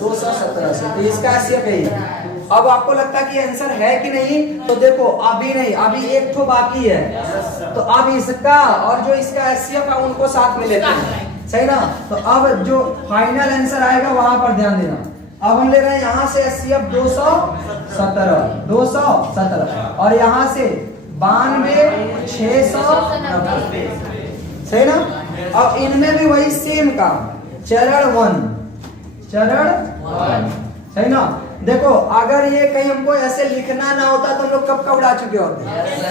217 से, तो इसका HCF है। अब आपको लगता है कि आंसर है कि नहीं, तो देखो अभी नहीं, अभी एक तो बाकी है, तो अब इसका और जो इसका HCF है उनको साथ में लेते हैं, सही ना। तो अब जो फाइनल आंसर आएगा वहां पर ध्यान देना। अब हम ले रहे हैं यहाँ से HCF 217 और यहाँ से 92 690, सही ना। अब इनमें भी वही सेम काम, चरण 1 सही ना। देखो अगर ये कहीं हमको ऐसे लिखना ना होता तो हम लोग कब उड़ा चुके होते,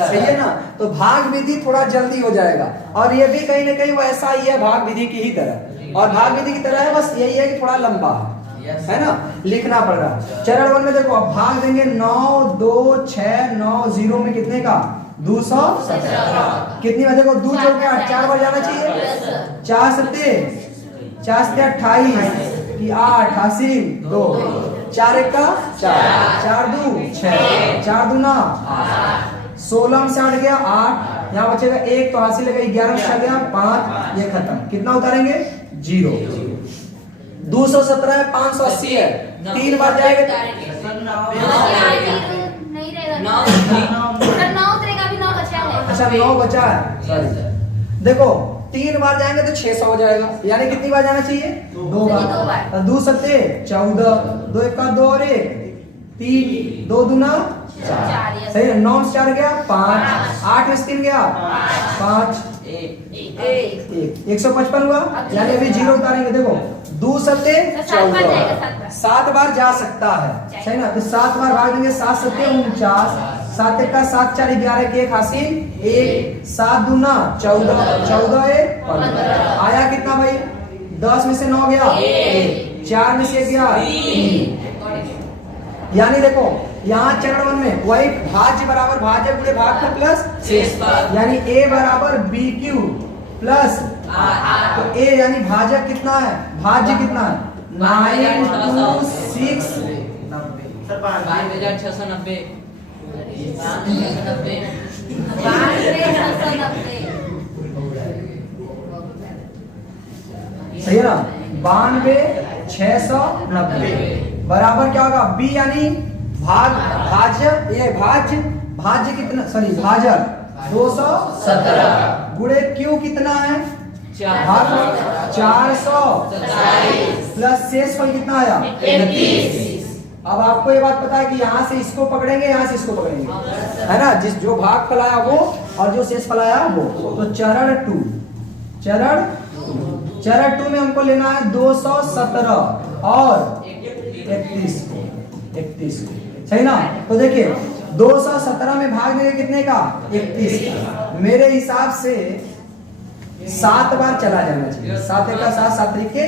सही है ना। तो भाग विधि थोड़ा जल्दी हो जाएगा, और ये भी कहीं ना कहीं वैसा ही है भाग विधि की ही तरह, और भाग विधि की तरह है, बस यही है कि थोड़ा लंबा है ना, लिखना पड़ रहा। चरण 1 में देखो अब भाग देंगे 9 2 6 9 0 में कितने का 217, कितनी बार देखो 2 जोड़ के 4 बार जाना चाहिए, 4 सत्ते 28 की 8 हासिल 2 4 1 का 4 2 6 4 दूना 16 में से 8 गया 8, यहाँ बचेगा 1 तो हासिल है 11 से गया 5, ये खत्म। कितना उतारेंगे 0। 217 है 580 है, 3 बार जाएगा अच्छा 9 बचा है, सॉरी। देखो 3 बार जाएंगे तो 600 हो जाएगा, यानी कितनी बार जाना चाहिए 2 बार। 2 सत्ते 14 2 1 का 2 और 1 3 2 दूना 4, सही है। 9 से 4 गया 5 8 में से 3 गया 5 1 155 हुआ, यानी अभी 0 उतारेंगे। देखो 2 सत्ते 14 7 बार जा सकता है, सही ना। तो 7 बार भाग देंगे 7 सत्ते 49 7 1 का 7 4 11 के 1 हासिल 1 7 दूना 14 14 1 15, आया कितना भाई 10 में से 9 गया 1 4 में से गया 3, यानी देखो यहाँ चरण 1 में वही भाज्य बराबर भाज्य गुणे भागफल प्लस शेषफल, यानी A बराबर BQ प्लस तो A यानी भाजक कितना है भाज्य कितना है 92690 सही है ना 92690 बराबर क्या होगा B यानी भाज्य कितना, सॉरी भाजक 217 गुणे क्यू कितना है, भाग 400 प्लस शेषफल कितना आया 31। अब आपको ये बात पता है कि यहाँ से इसको पकड़ेंगे, यहाँ से इसको पकड़ेंगे, है ना, जिस जो भाग फल आया वो और जो शेष फल आया वो। तो चरण टू में हमको लेना है 217 और 31 सही ना। तो देखिए 217 में भाग देंगे कितने का 31, मेरे हिसाब से 7 बार चला जाना चाहिए, 7 का 7 7 के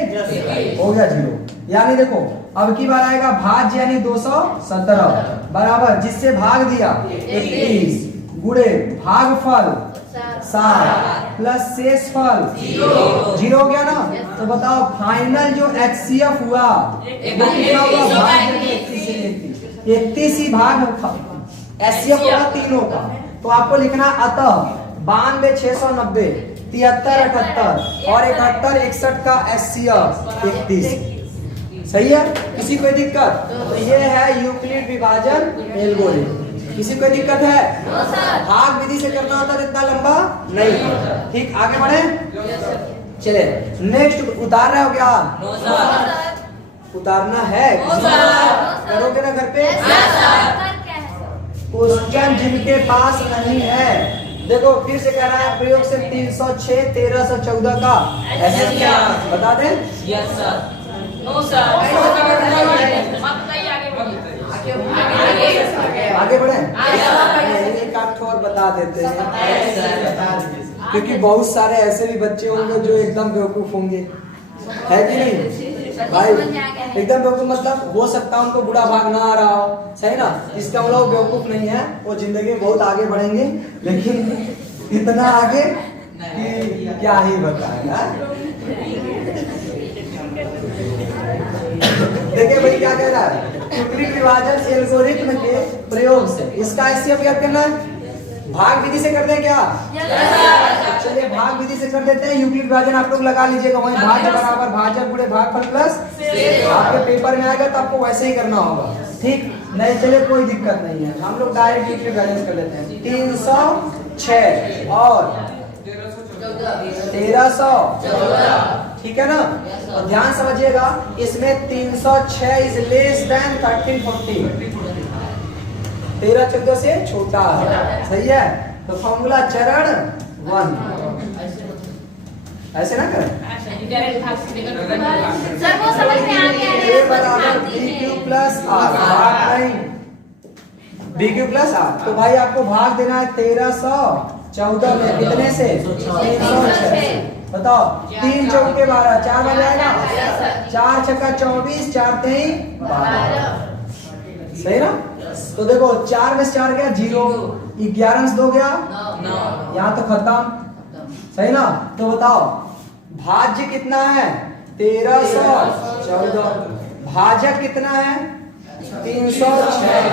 हो गया 0, यानी देखो अब की बार आएगा भाज्य यानी 217 बराबर जिससे भाग दिया 31 गुणे भागफल 7 प्लस शेषफल 0 हो गया ना। तो बताओ फाइनल जो HCF हुआ वो कितना हुआ, भाग 31 ही भाग HCF होगा तीनों का। तो आपको लिखना अतः 92 690 73 78 और 71 61 का HCF 31 सही है। किसी कोई दिक्कत? तो ये है यूक्लिड विभाजन एल्गोरिथम। किसी को दिक्कत है? भाग विधि से करना होता है इतना लंबा नहीं। ठीक, आगे बढ़े। चले नेक्स्ट, उतार रहे हो क्या? उतारना है, करोगे ना घर पे? क्वेश्चन जिनके पास नहीं है, देखो फिर से कह रहा है प्रयोग से 306 1314 का ऐसे क्या बता दें? यस सर, नो सर, आगे बढ़े। एक आध और बता देते हैं, क्योंकि बहुत सारे ऐसे भी बच्चे होंगे जो एकदम बेवकूफ होंगे, है कि नहीं भाई? एकदम बेवकूफ मतलब हो सकता है उनको बुरा भाग ना आ रहा हो, सही ना, इसका मतलब वो बेवकूफ नहीं है, वो जिंदगी में बहुत आगे बढ़ेंगे, लेकिन इतना आगे कि क्या ही बताएं। देखिए भाई क्या कह रहा है, यूक्लिड विभाजन एल्गोरिथम के प्रयोग से इसका HCF याद करना है। भाग विधि से कर दें क्या? चलिए भाग विधि से कर देते हैं। यूक्लिड विभाजन आप लोग लगा लीजिएगा, वहीं भाज्य बराबर भाजक गुणे भागफल प्लस आपके पेपर में आएगा तो आपको वैसे ही करना होगा, ठीक नहीं? चलिए कोई दिक्कत नहीं है, हम लोग डायरेक्ट यूक्लिड विभाजन कर लेते हैं। 306 और 1314 ठीक है ना। और ध्यान समझिएगा इसमें 306 इज लेस देन 1340, 13 14 से छोटा है, सही है। तो फॉर्मूला चरण 1 ऐसे ना करें, सर वो समझ में आ गया है, A बराबर BQ प्लस R, भाग नहीं BQ प्लस R। तो भाई आपको भाग देना है 1314 में, कितने से? 306। बताओ 3 चौके 12, 4 बन जाएगा, 4 छक्का 24, 4 तेईं 12, सही ना। तो देखो 4 में से 4 गया 0, 11 से 2 गया 9, यहाँ तो खत्म, सही ना। तो बताओ भाज्य कितना है? 1314, भाजक कितना है? 306,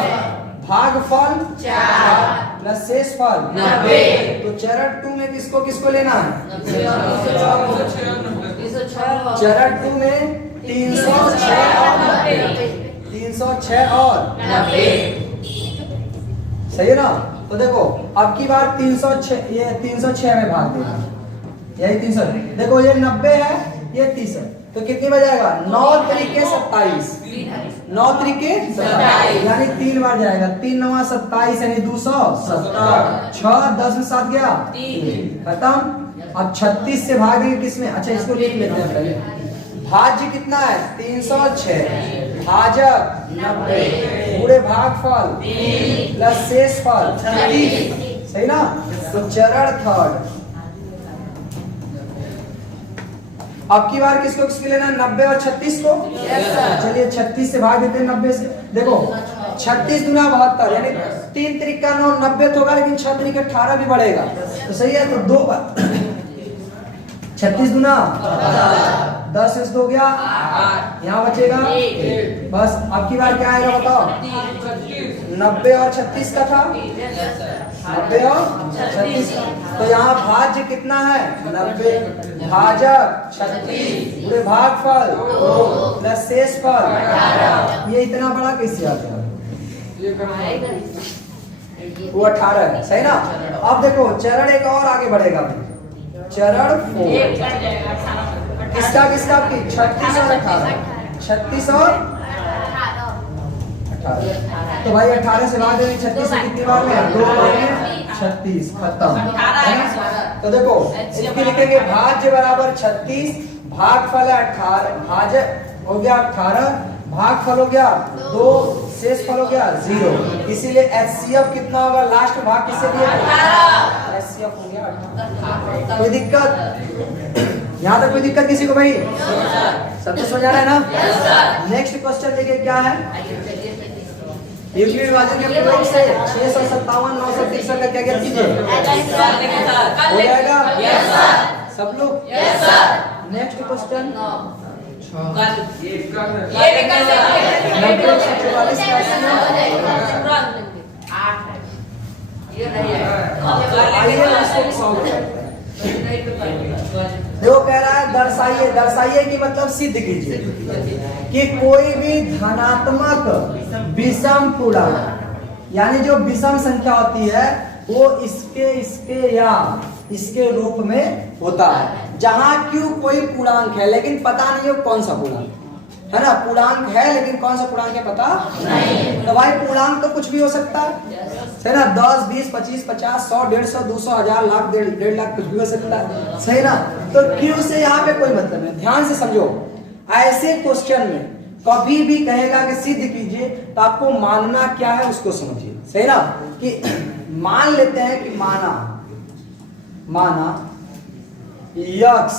भागफल 4 प्लस शेषफल 90। तो चरण 2 में किसको किसको लेना है? चरण 2 में 306 और 90 सही है ना। तो देखो अब की बार 306, ये 306 में भाग देगा, यही 300, देखो ये 90 है, ये 30 है, तो कितनी बजाएगा? 9 तरीके 27, 9 तरीके 27 यानी 3 बार जाएगा, 3 9 27 यानी 270, 6 10 में 7 गया 3, खत्म। अब 36 से भाग देंगे किसमें? अच्छा इसको लिख लेते हैं पहले। भाज्य कितना है? 306, भाजक 90 पूरे भागफल प्लस शेषफल 30, सही ना। तो चरण 3 अब की बार किसको किसको लेना? 90 और 36 को। चलिए 36 से भाग देते हैं 90 से। देखो 36 दूना 72 यानी 3 तरीका 9 90 होगा, लेकिन 6 तरीके 18 भी बढ़ेगा, तो सही है। तो 2 बार 36 दूना 10 से 2 गया 8, यहाँ बचेगा बस। अब की बार क्या आएगा बताओ? 90 और 36 का था, 90 और 36 का। तो यहाँ भाज्य कितना है? 90, भाजक 36 पूरे भागफल 2 प्लस शेषफल। ये इतना बड़ा कैसे आ गया? वो 18 है, सही ना। अब देखो चरण एक और आगे बढ़ेगा, चरण 4 किसका किसका की 36 और 18, 36 और 18। तो भाई 18 से भाग देंगे 36 से कितनी बार में, 2 बार में 36, खत्म है ना। तो देखो इसकी लिखेंगे भाज्य बराबर 36, भागफल है 18, भाज्य हो गया 18, भागफल हो गया 2, शेष फल हो गया 0। इसीलिए HCF कितना होगा, लास्ट भाग किससे दिया, HCF हो गया 18। कोई दिक्कत यहाँ तक, कोई दिक्कत किसी को भाई, सब कुछ समझ आ रहा है ना। नेक्स्ट क्वेश्चन देखिए क्या है, यूक्लिड विभाजन के प्रयोग से 657 963 का क्या ज्ञात कीजिए, हो जाएगा सब लोग। नेक्स्ट क्वेश्चन 90 देखो कह रहा है दर्शाइए, दर्शाइए की मतलब सिद्ध कीजिए कि कोई भी धनात्मक विषम पूर्णांक, यानी जो विषम संख्या होती है वो इसके या इसके रूप में होता है, जहां क्यों कोई पूर्णांक है लेकिन पता नहीं हो कौन सा पूर्णांक है ना, पूर्णांक है लेकिन कौन सा पूर्णांक है पता नहीं। तो भाई पूर्णांक तो कुछ भी हो सकता है ना, 10 20 25 50 100 150 200 1000 लाख 1.5 लाख कुछ भी हो सकता है, सही ना। तो क्यों से यहाँ पे कोई मतलब नहीं, ध्यान से समझो। ऐसे क्वेश्चन में कभी भी कहेगा कि सिद्ध कीजिए तो आपको मानना क्या है उसको समझिए, सही ना। कि मान लेते हैं कि माना यक्स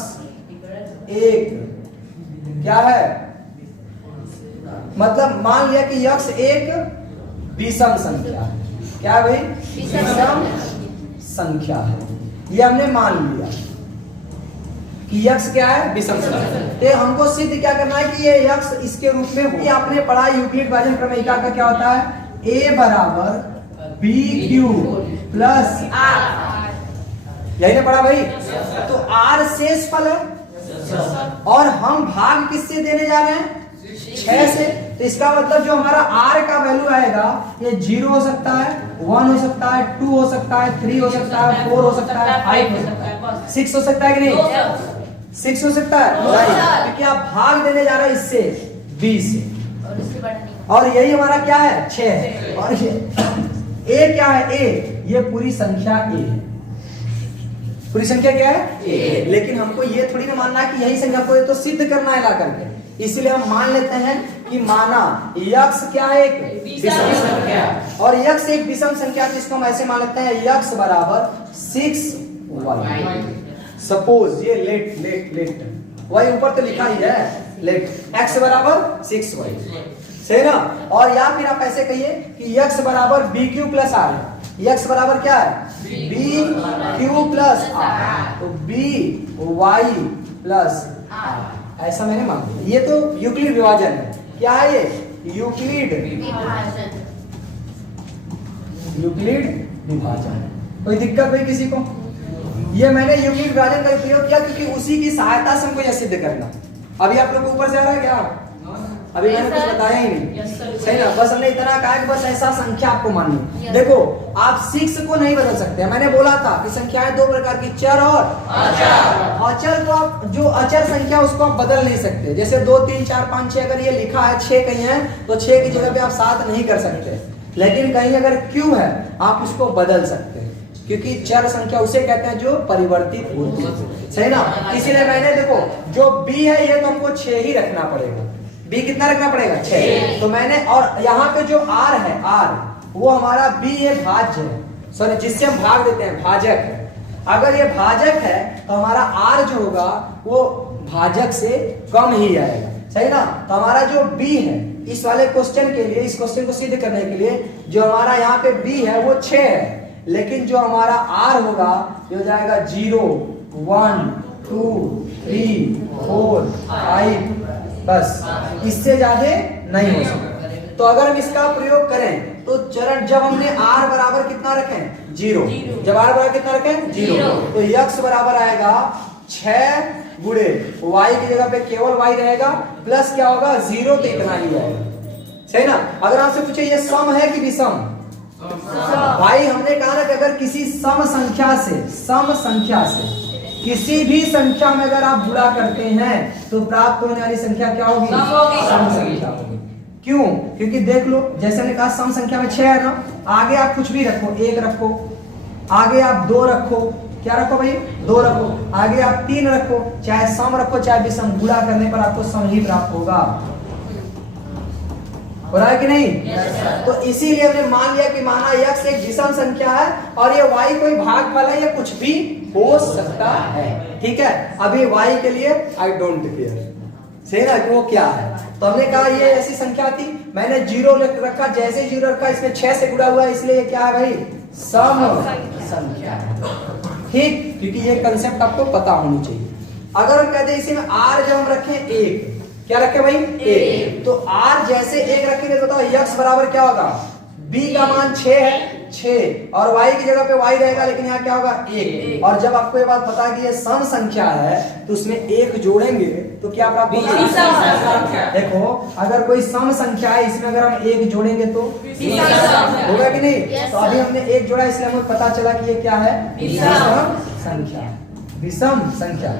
एक क्या है, मतलब मान लिया कि यक्स एक विषम संख्या है, क्या भाई विषम संख्या है, ये हमने मान लिया कि यक्स क्या है विषम संख्या। तो हमको सिद्ध क्या करना है कि ये यक्स इसके रूप में हो। आपने पढ़ा यूक्लिड विभाजन प्रमेयिका का क्या होता है, a बराबर बी क्यू प्लस आर, यही ने पढ़ा भाई। तो आर शेष फल है और हम भाग किससे देने जा रहे हैं, 6 से। तो इसका मतलब जो हमारा r का वैल्यू आएगा ये 0 हो सकता है, 1 हो सकता है, 2 हो सकता है, 3 हो सकता है, 4 हो सकता है, 5 हो सकता है, 6 हो सकता है कि नहीं, 6 हो सकता है क्योंकि आप भाग देने जा रहे हैं इससे 20 से, और यही हमारा क्या है 6। और ये a क्या है, a ये पूरी संख्या a है, पूरी संख्या क्या है, लेकिन हमको ये थोड़ी ना मानना है कि यही संख्या को तो सिद्ध करना है ला करके, इसलिए हम मान लेते हैं कि माना यक्स क्या है, एक विषम संख्या, और यक्स एक विषम संख्या, जिसको हम ऐसे मान लेते हैं यक्स बराबर 6y। सपोज ये लेट y ऊपर तो लिखा ही है, लेट x बराबर 6y, सही ना। और या फिर आप ऐसे कहिए कि यक्स बराबर बी क्यू प्लस आर है, यक्स बराबर क्या है बी क्यू प्लस आर, तो बी वाई प्लस आर, ऐसा मैंने मान लिया। ये तो यूक्लिड विभाजन है, क्या है ये यूक्लिड विभाजन। कोई दिक्कत भाई किसी को, ये मैंने यूक्लिड विभाजन का उपयोग किया क्योंकि उसी की सहायता से हमको यह सिद्ध करना। अभी आप लोग को ऊपर से आ रहा है क्या, अभी मैंने कुछ बताया ही नहीं, सही ना। बस हमने इतना कहा कि बस ऐसा संख्या आपको माननी। देखो आप 6 को नहीं बदल सकते, मैंने बोला था कि संख्याएं दो प्रकार की, चर और अचर। अचर तो आप जो अचर संख्या उसको आप बदल नहीं सकते, जैसे 2 3 4 5 6 अगर ये लिखा है 6 कहीं है तो 6 की जगह पे आप 7 नहीं कर सकते, लेकिन कहीं अगर क्यू है आप उसको बदल सकते हैं, क्योंकि चर संख्या उसे कहते हैं जो परिवर्तित होती है, सही ना। इसीलिए मैंने देखो जो b है ये तो हमको 6 ही रखना पड़ेगा, b कितना रखना पड़ेगा 6। तो मैंने, और यहाँ पे जो r है, r वो हमारा b है भाज्य है, सॉरी जिससे हम भाग देते हैं भाजक है। अगर ये भाजक है तो हमारा r जो होगा वो भाजक से कम ही आएगा, सही ना। तो हमारा जो b है इस वाले क्वेश्चन के लिए, इस क्वेश्चन को सिद्ध करने के लिए जो हमारा यहाँ पे b है वो 6 है, लेकिन जो हमारा r होगा ये हो जाएगा 0 1 2 3 4 5, बस इससे ज्यादा नहीं हो सकता। तो अगर हम इसका प्रयोग करें तो चरण, जब हमने r बराबर कितना रखें 0, जब r बराबर कितना रखें 0, तो x बराबर आएगा 6 गुणे y की जगह पे केवल y रहेगा, प्लस क्या होगा 0, तो इतना ही आएगा, सही ना। अगर आपसे पूछे ये सम है कि विषम, भाई हमने कहा ना कि अगर किसी सम संख्या से किसी भी संख्या में अगर आप गुणा करते हैं तो प्राप्त होने वाली संख्या क्या होगी? सम संख्या होगी। क्यों? क्योंकि देख लो, जैसे हमने कहा सम संख्या में 6 है ना, आगे आप कुछ भी रखो, 1 रखो, आगे आप 2 रखो, क्या रखो भाई? 2 रखो, आगे आप 3 रखो, चाहे सम रखो चाहे विषम, गुणा करने पर आपको सम ही प्राप्त होगा। हो रहा है कि नहीं? तो इसीलिए हमने मान लिया कि माना x एक विषम संख्या है और ये y कोई भागफल है या कुछ भी हो सकता है। ठीक है, अभी y के लिए आई डोंट केयर, सही ना, कि वो क्या है। तो हमने कहा ये ऐसी संख्या थी, मैंने 0 रखा, जैसे 0 रखा इसमें 6 से गुणा हुआ, इसलिए ये क्या है भाई? सम संख्या है। ठीक, क्योंकि ये कंसेप्ट आपको पता होनी चाहिए। अगर हम कहते हैं इसी में r जब हम रखें 1, क्या रखे भाई? 1, तो r जैसे 1 रखेंगे तो बताओ x बराबर क्या होगा? b का मान 6 है, 6, और y की जगह पे y रहेगा, लेकिन यहाँ क्या होगा? 1। और जब आपको ये बात पता है कि ये सम संख्या है तो उसमें 1 जोड़ेंगे तो क्या प्राप्त होगा? देखो, अगर कोई सम संख्या है, इसमें अगर हम 1 जोड़ेंगे तो होगा कि नहीं? तो अभी हमने 1 जोड़ा, इसलिए हमें पता चला कि ये क्या है? विषम संख्या, विषम संख्या।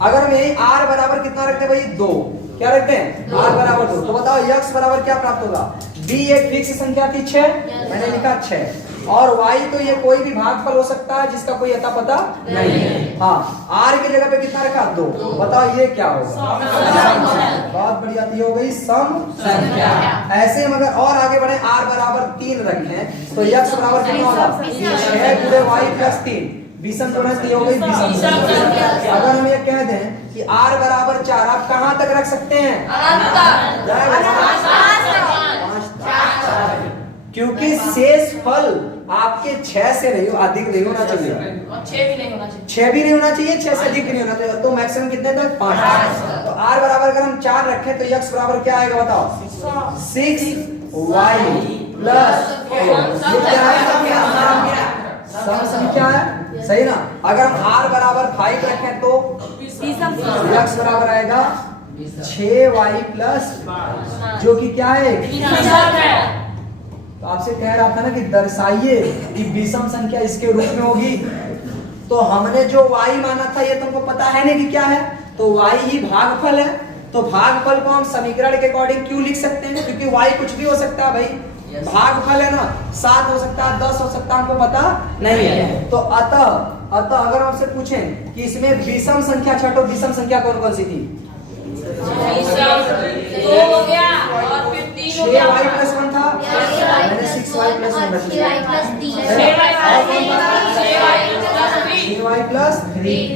अगर हम यही r बराबर कितना रखते हैं भाई? 2, क्या रखते हैं? r बराबर 2, तो बताओ x बराबर क्या प्राप्त होगा? b एक फिक्स संख्या थी 6, मैंने लिखा 6, और y तो ये कोई भी भागफल हो सकता है जिसका कोई अता पता नहीं है। हाँ, r की जगह पे कितना रखा? 2, बताओ ये क्या होगा? बहुत बढ़िया, ये हो गई सम संख्या। ऐसे हम अगर और आगे बढ़े, r बराबर 3 रखें तो x बराबर कितना होगा? 6 गुणे y प्लस 3, विषम जोड़े हो गई विषम संख्या। अगर हम ये कह दें कि r बराबर 4, आप कहां तक रख सकते हैं? क्योंकि शेष फल आपके 6 से नहीं, अधिक नहीं होना चाहिए, 6 भी नहीं होना चाहिए, 6 भी नहीं होना चाहिए, 6 से अधिक भी नहीं होना चाहिए, तो मैक्सिमम कितने तक? 5। तो r बराबर अगर हम 4 रखें तो x बराबर क्या आएगा बताओ? 6y plus 4। सम संख्या है, सही ना। अगर हम r बराबर 5 रखें तो x बराबर आएगा 6y प्लस, जो कि क्या है? तो आपसे कह रहा था ना कि दर्शाइए कि विषम संख्या इसके रूप में होगी। तो हमने जो y माना था ये तुमको पता है ना कि क्या है? तो y ही भागफल है, तो भागफल को हम समीकरण के अकॉर्डिंग क्यों लिख सकते हैं? क्योंकि y कुछ भी हो सकता है भाई, भागफल है ना, 7 हो सकता है, 10 हो सकता है, हमको पता नहीं है। तो अतः अगर हमसे पूछें कि इसमें विषम संख्या छठो, विषम संख्या कौन कौन सी थी? 2 हो गया और फिर 3 हो गया, 6y प्लस 1 था, मैंने 6y प्लस 1 रख दिया, 6y प्लस 3,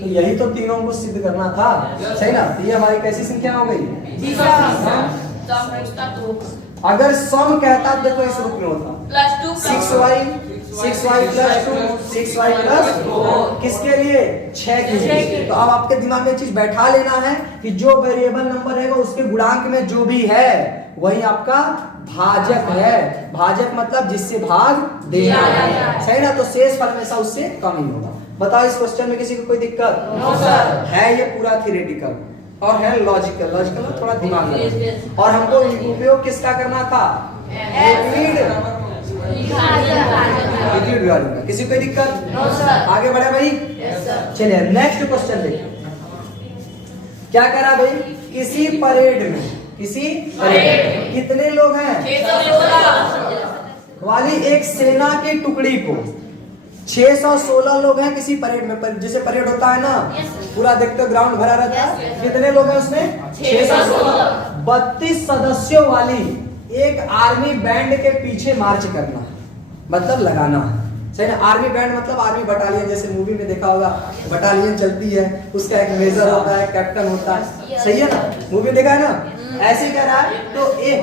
तो यही तो तीनों को सिद्ध करना था, सही ना। तो ये हमारी कैसी संख्या हो गई? अगर सम कहता देखो इस रूप में होता 6y प्लस 2, 6y प्लस 4, किसके लिए? 6 के लिए। तो अब आपके दिमाग में चीज बैठा लेना है कि जो वेरिएबल नंबर रहेगा उसके गुणांक में जो भी है वही आपका भाजक है। भाजक मतलब जिससे भाग देना है, सही ना। तो शेष फल हमेशा उससे कम ही होगा। बताओ इस क्वेश्चन में किसी को कोई दिक्कत? No sir. है ये पूरा थियोरेटिकल और है लॉजिकल में थोड़ा दिमाग लगा। और हमको उपयोग किसका करना था? लिक्विड का। किसी को दिक्कत? No sir. आगे बढ़े भाई? Yes sir. चलिए नेक्स्ट क्वेश्चन देखिए क्या कह रहा भाई? किसी परेड में कितने लोग हैं? 616 वाली एक सेना की टुकड़ी को 616 लोग हैं किसी परेड में। जैसे परेड होता है ना, पूरा देखते हो ग्राउंड भरा रहता है, कितने लोग हैं उसमें? 616। 32 सदस्यों वाली एक आर्मी बैंड के पीछे मार्च करना, मतलब लगाना, सही ना। आर्मी बैंड मतलब आर्मी बटालियन, जैसे मूवी में देखा होगा बटालियन चलती है, उसका एक मेजर होता है, कैप्टन होता है, सही है ना, मूवी देखा है ना। ऐसे कह रहा है तो एक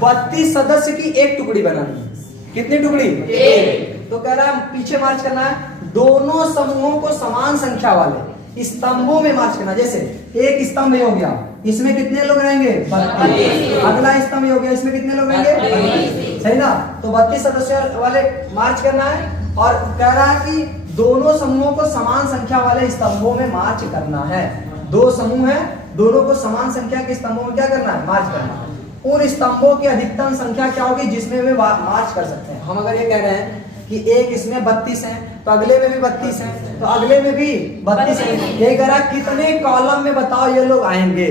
32 सदस्य की एक टुकड़ी बनानी है। कितनी टुकड़ी? एक। तो कह रहा है पीछे मार्च करना है, दोनों समूहों को समान संख्या वाले स्तंभों में मार्च करना। जैसे एक स्तंभ हो गया, इसमें कितने लोग रहेंगे? 32। अगला स्तंभ हो गया, इसमें कितने लोग रहेंगे? 32। सही ना। तो 32 सदस्य वाले मार्च करना है और कह रहा है कि दोनों समूहों को समान संख्या वाले स्तंभों में मार्च करना है। दो समूह है, दोनों को समान संख्या के स्तंभों में क्या करना है, मार्च करना है। उन स्तंभों की अधिकतम संख्या क्या होगी जिसमें वे मार्च कर सकते हैं। हम अगर ये कह रहे हैं कि एक इसमें 32 है तो अगले में भी 32 है, तो अगले में भी 32 है, यही कह रहा कितने कॉलम में बताओ ये लोग आएंगे।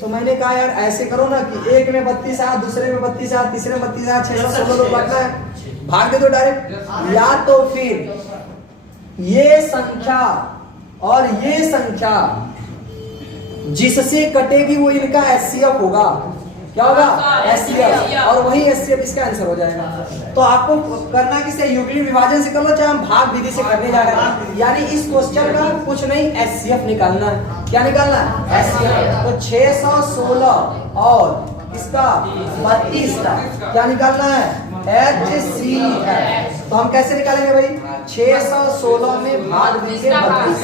तो मैंने कहा यार ऐसे करो ना कि एक में 32 आया, दूसरे में 32 आया, तीसरे में 32 आया, 616 लोग बढ़ना है, भाग दे दो डायरेक्ट। या तो फिर ये संख्या और ये संख्या जिससे कटेगी वो इनका एचसीएफ होगा। क्या होगा, एचसीएफ, और वही एचसीएफ इसका आंसर हो जाएगा। तो आपको करना किसे, यूक्लिड विभाजन से कर लो, चाहे हम भाग विधि से करने जा रहे हैं। यानी इस क्वेश्चन का कुछ नहीं, एचसीएफ निकालना है। क्या निकालना है, एचसीएफ। तो 616 और इसका 32 का क्या निकालना है, HCF। तो हम कैसे निकालेंगे भाई, 616 में भाग देंगे 32।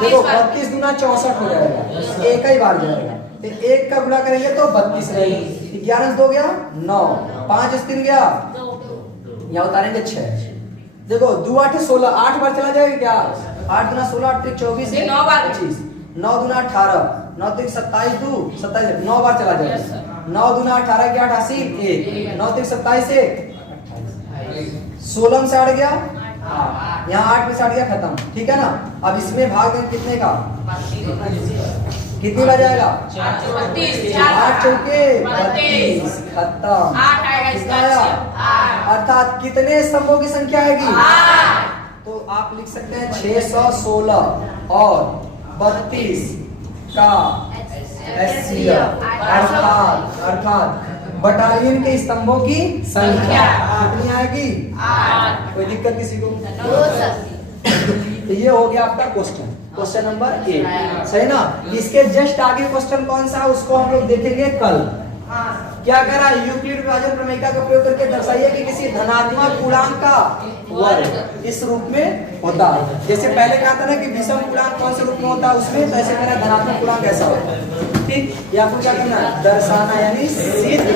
देखो 32 गुना 64 हो जाएगा, एक ही बार जाएगा, एक का गुणा करेंगे तो 32 रहेगी, 11 2 गया 9, 5 3 गया, यहाँ उतारेंगे 6। देखो 2 8 16, 8 बार चला जाएगा क्या, 8 गुना 16 8 24 9 बार 25, 9 गुना 18, 9 3 27 2 27, 9 बार चला जाएगा। 9 गुना 18 के 88 1, 9 3 27 1 16 में से 8 गया, यहाँ 8 में से 8 गया, खत्म। ठीक है ना। अब इसमें भाग देंगे कितने का, कितनी बार जाएगा, 8 चौके 32, खत्म। कितना आया, अर्थात कितने स्तंभों की संख्या आएगी, तो आप लिख सकते हैं 616 और 32 का एचसीएफ, अर्थात बटालियन के स्तंभों की संख्या कितनी आएगी, 8। कोई दिक्कत किसी को, तो ये हो गया आपका क्वेश्चन नंबर 8, सही ना। इसके जस्ट आगे क्वेश्चन कौन सा है उसको हम लोग देखेंगे कल। क्या कह रहा है, यूक्लिड विभाजन प्रमेय का प्रयोग करके दर्शाइए कि किसी धनात्मक पूर्णांक का वर्ग इस रूप में होता है। जैसे पहले कहा था ना कि विषम पूर्णांक कौन से रूप में होता है उसमें, तो ऐसे मेरा धनात्मक पूर्णांक ऐसा होता है। ठीक, या आपको क्या करना है, दर्शाना यानी सिद्ध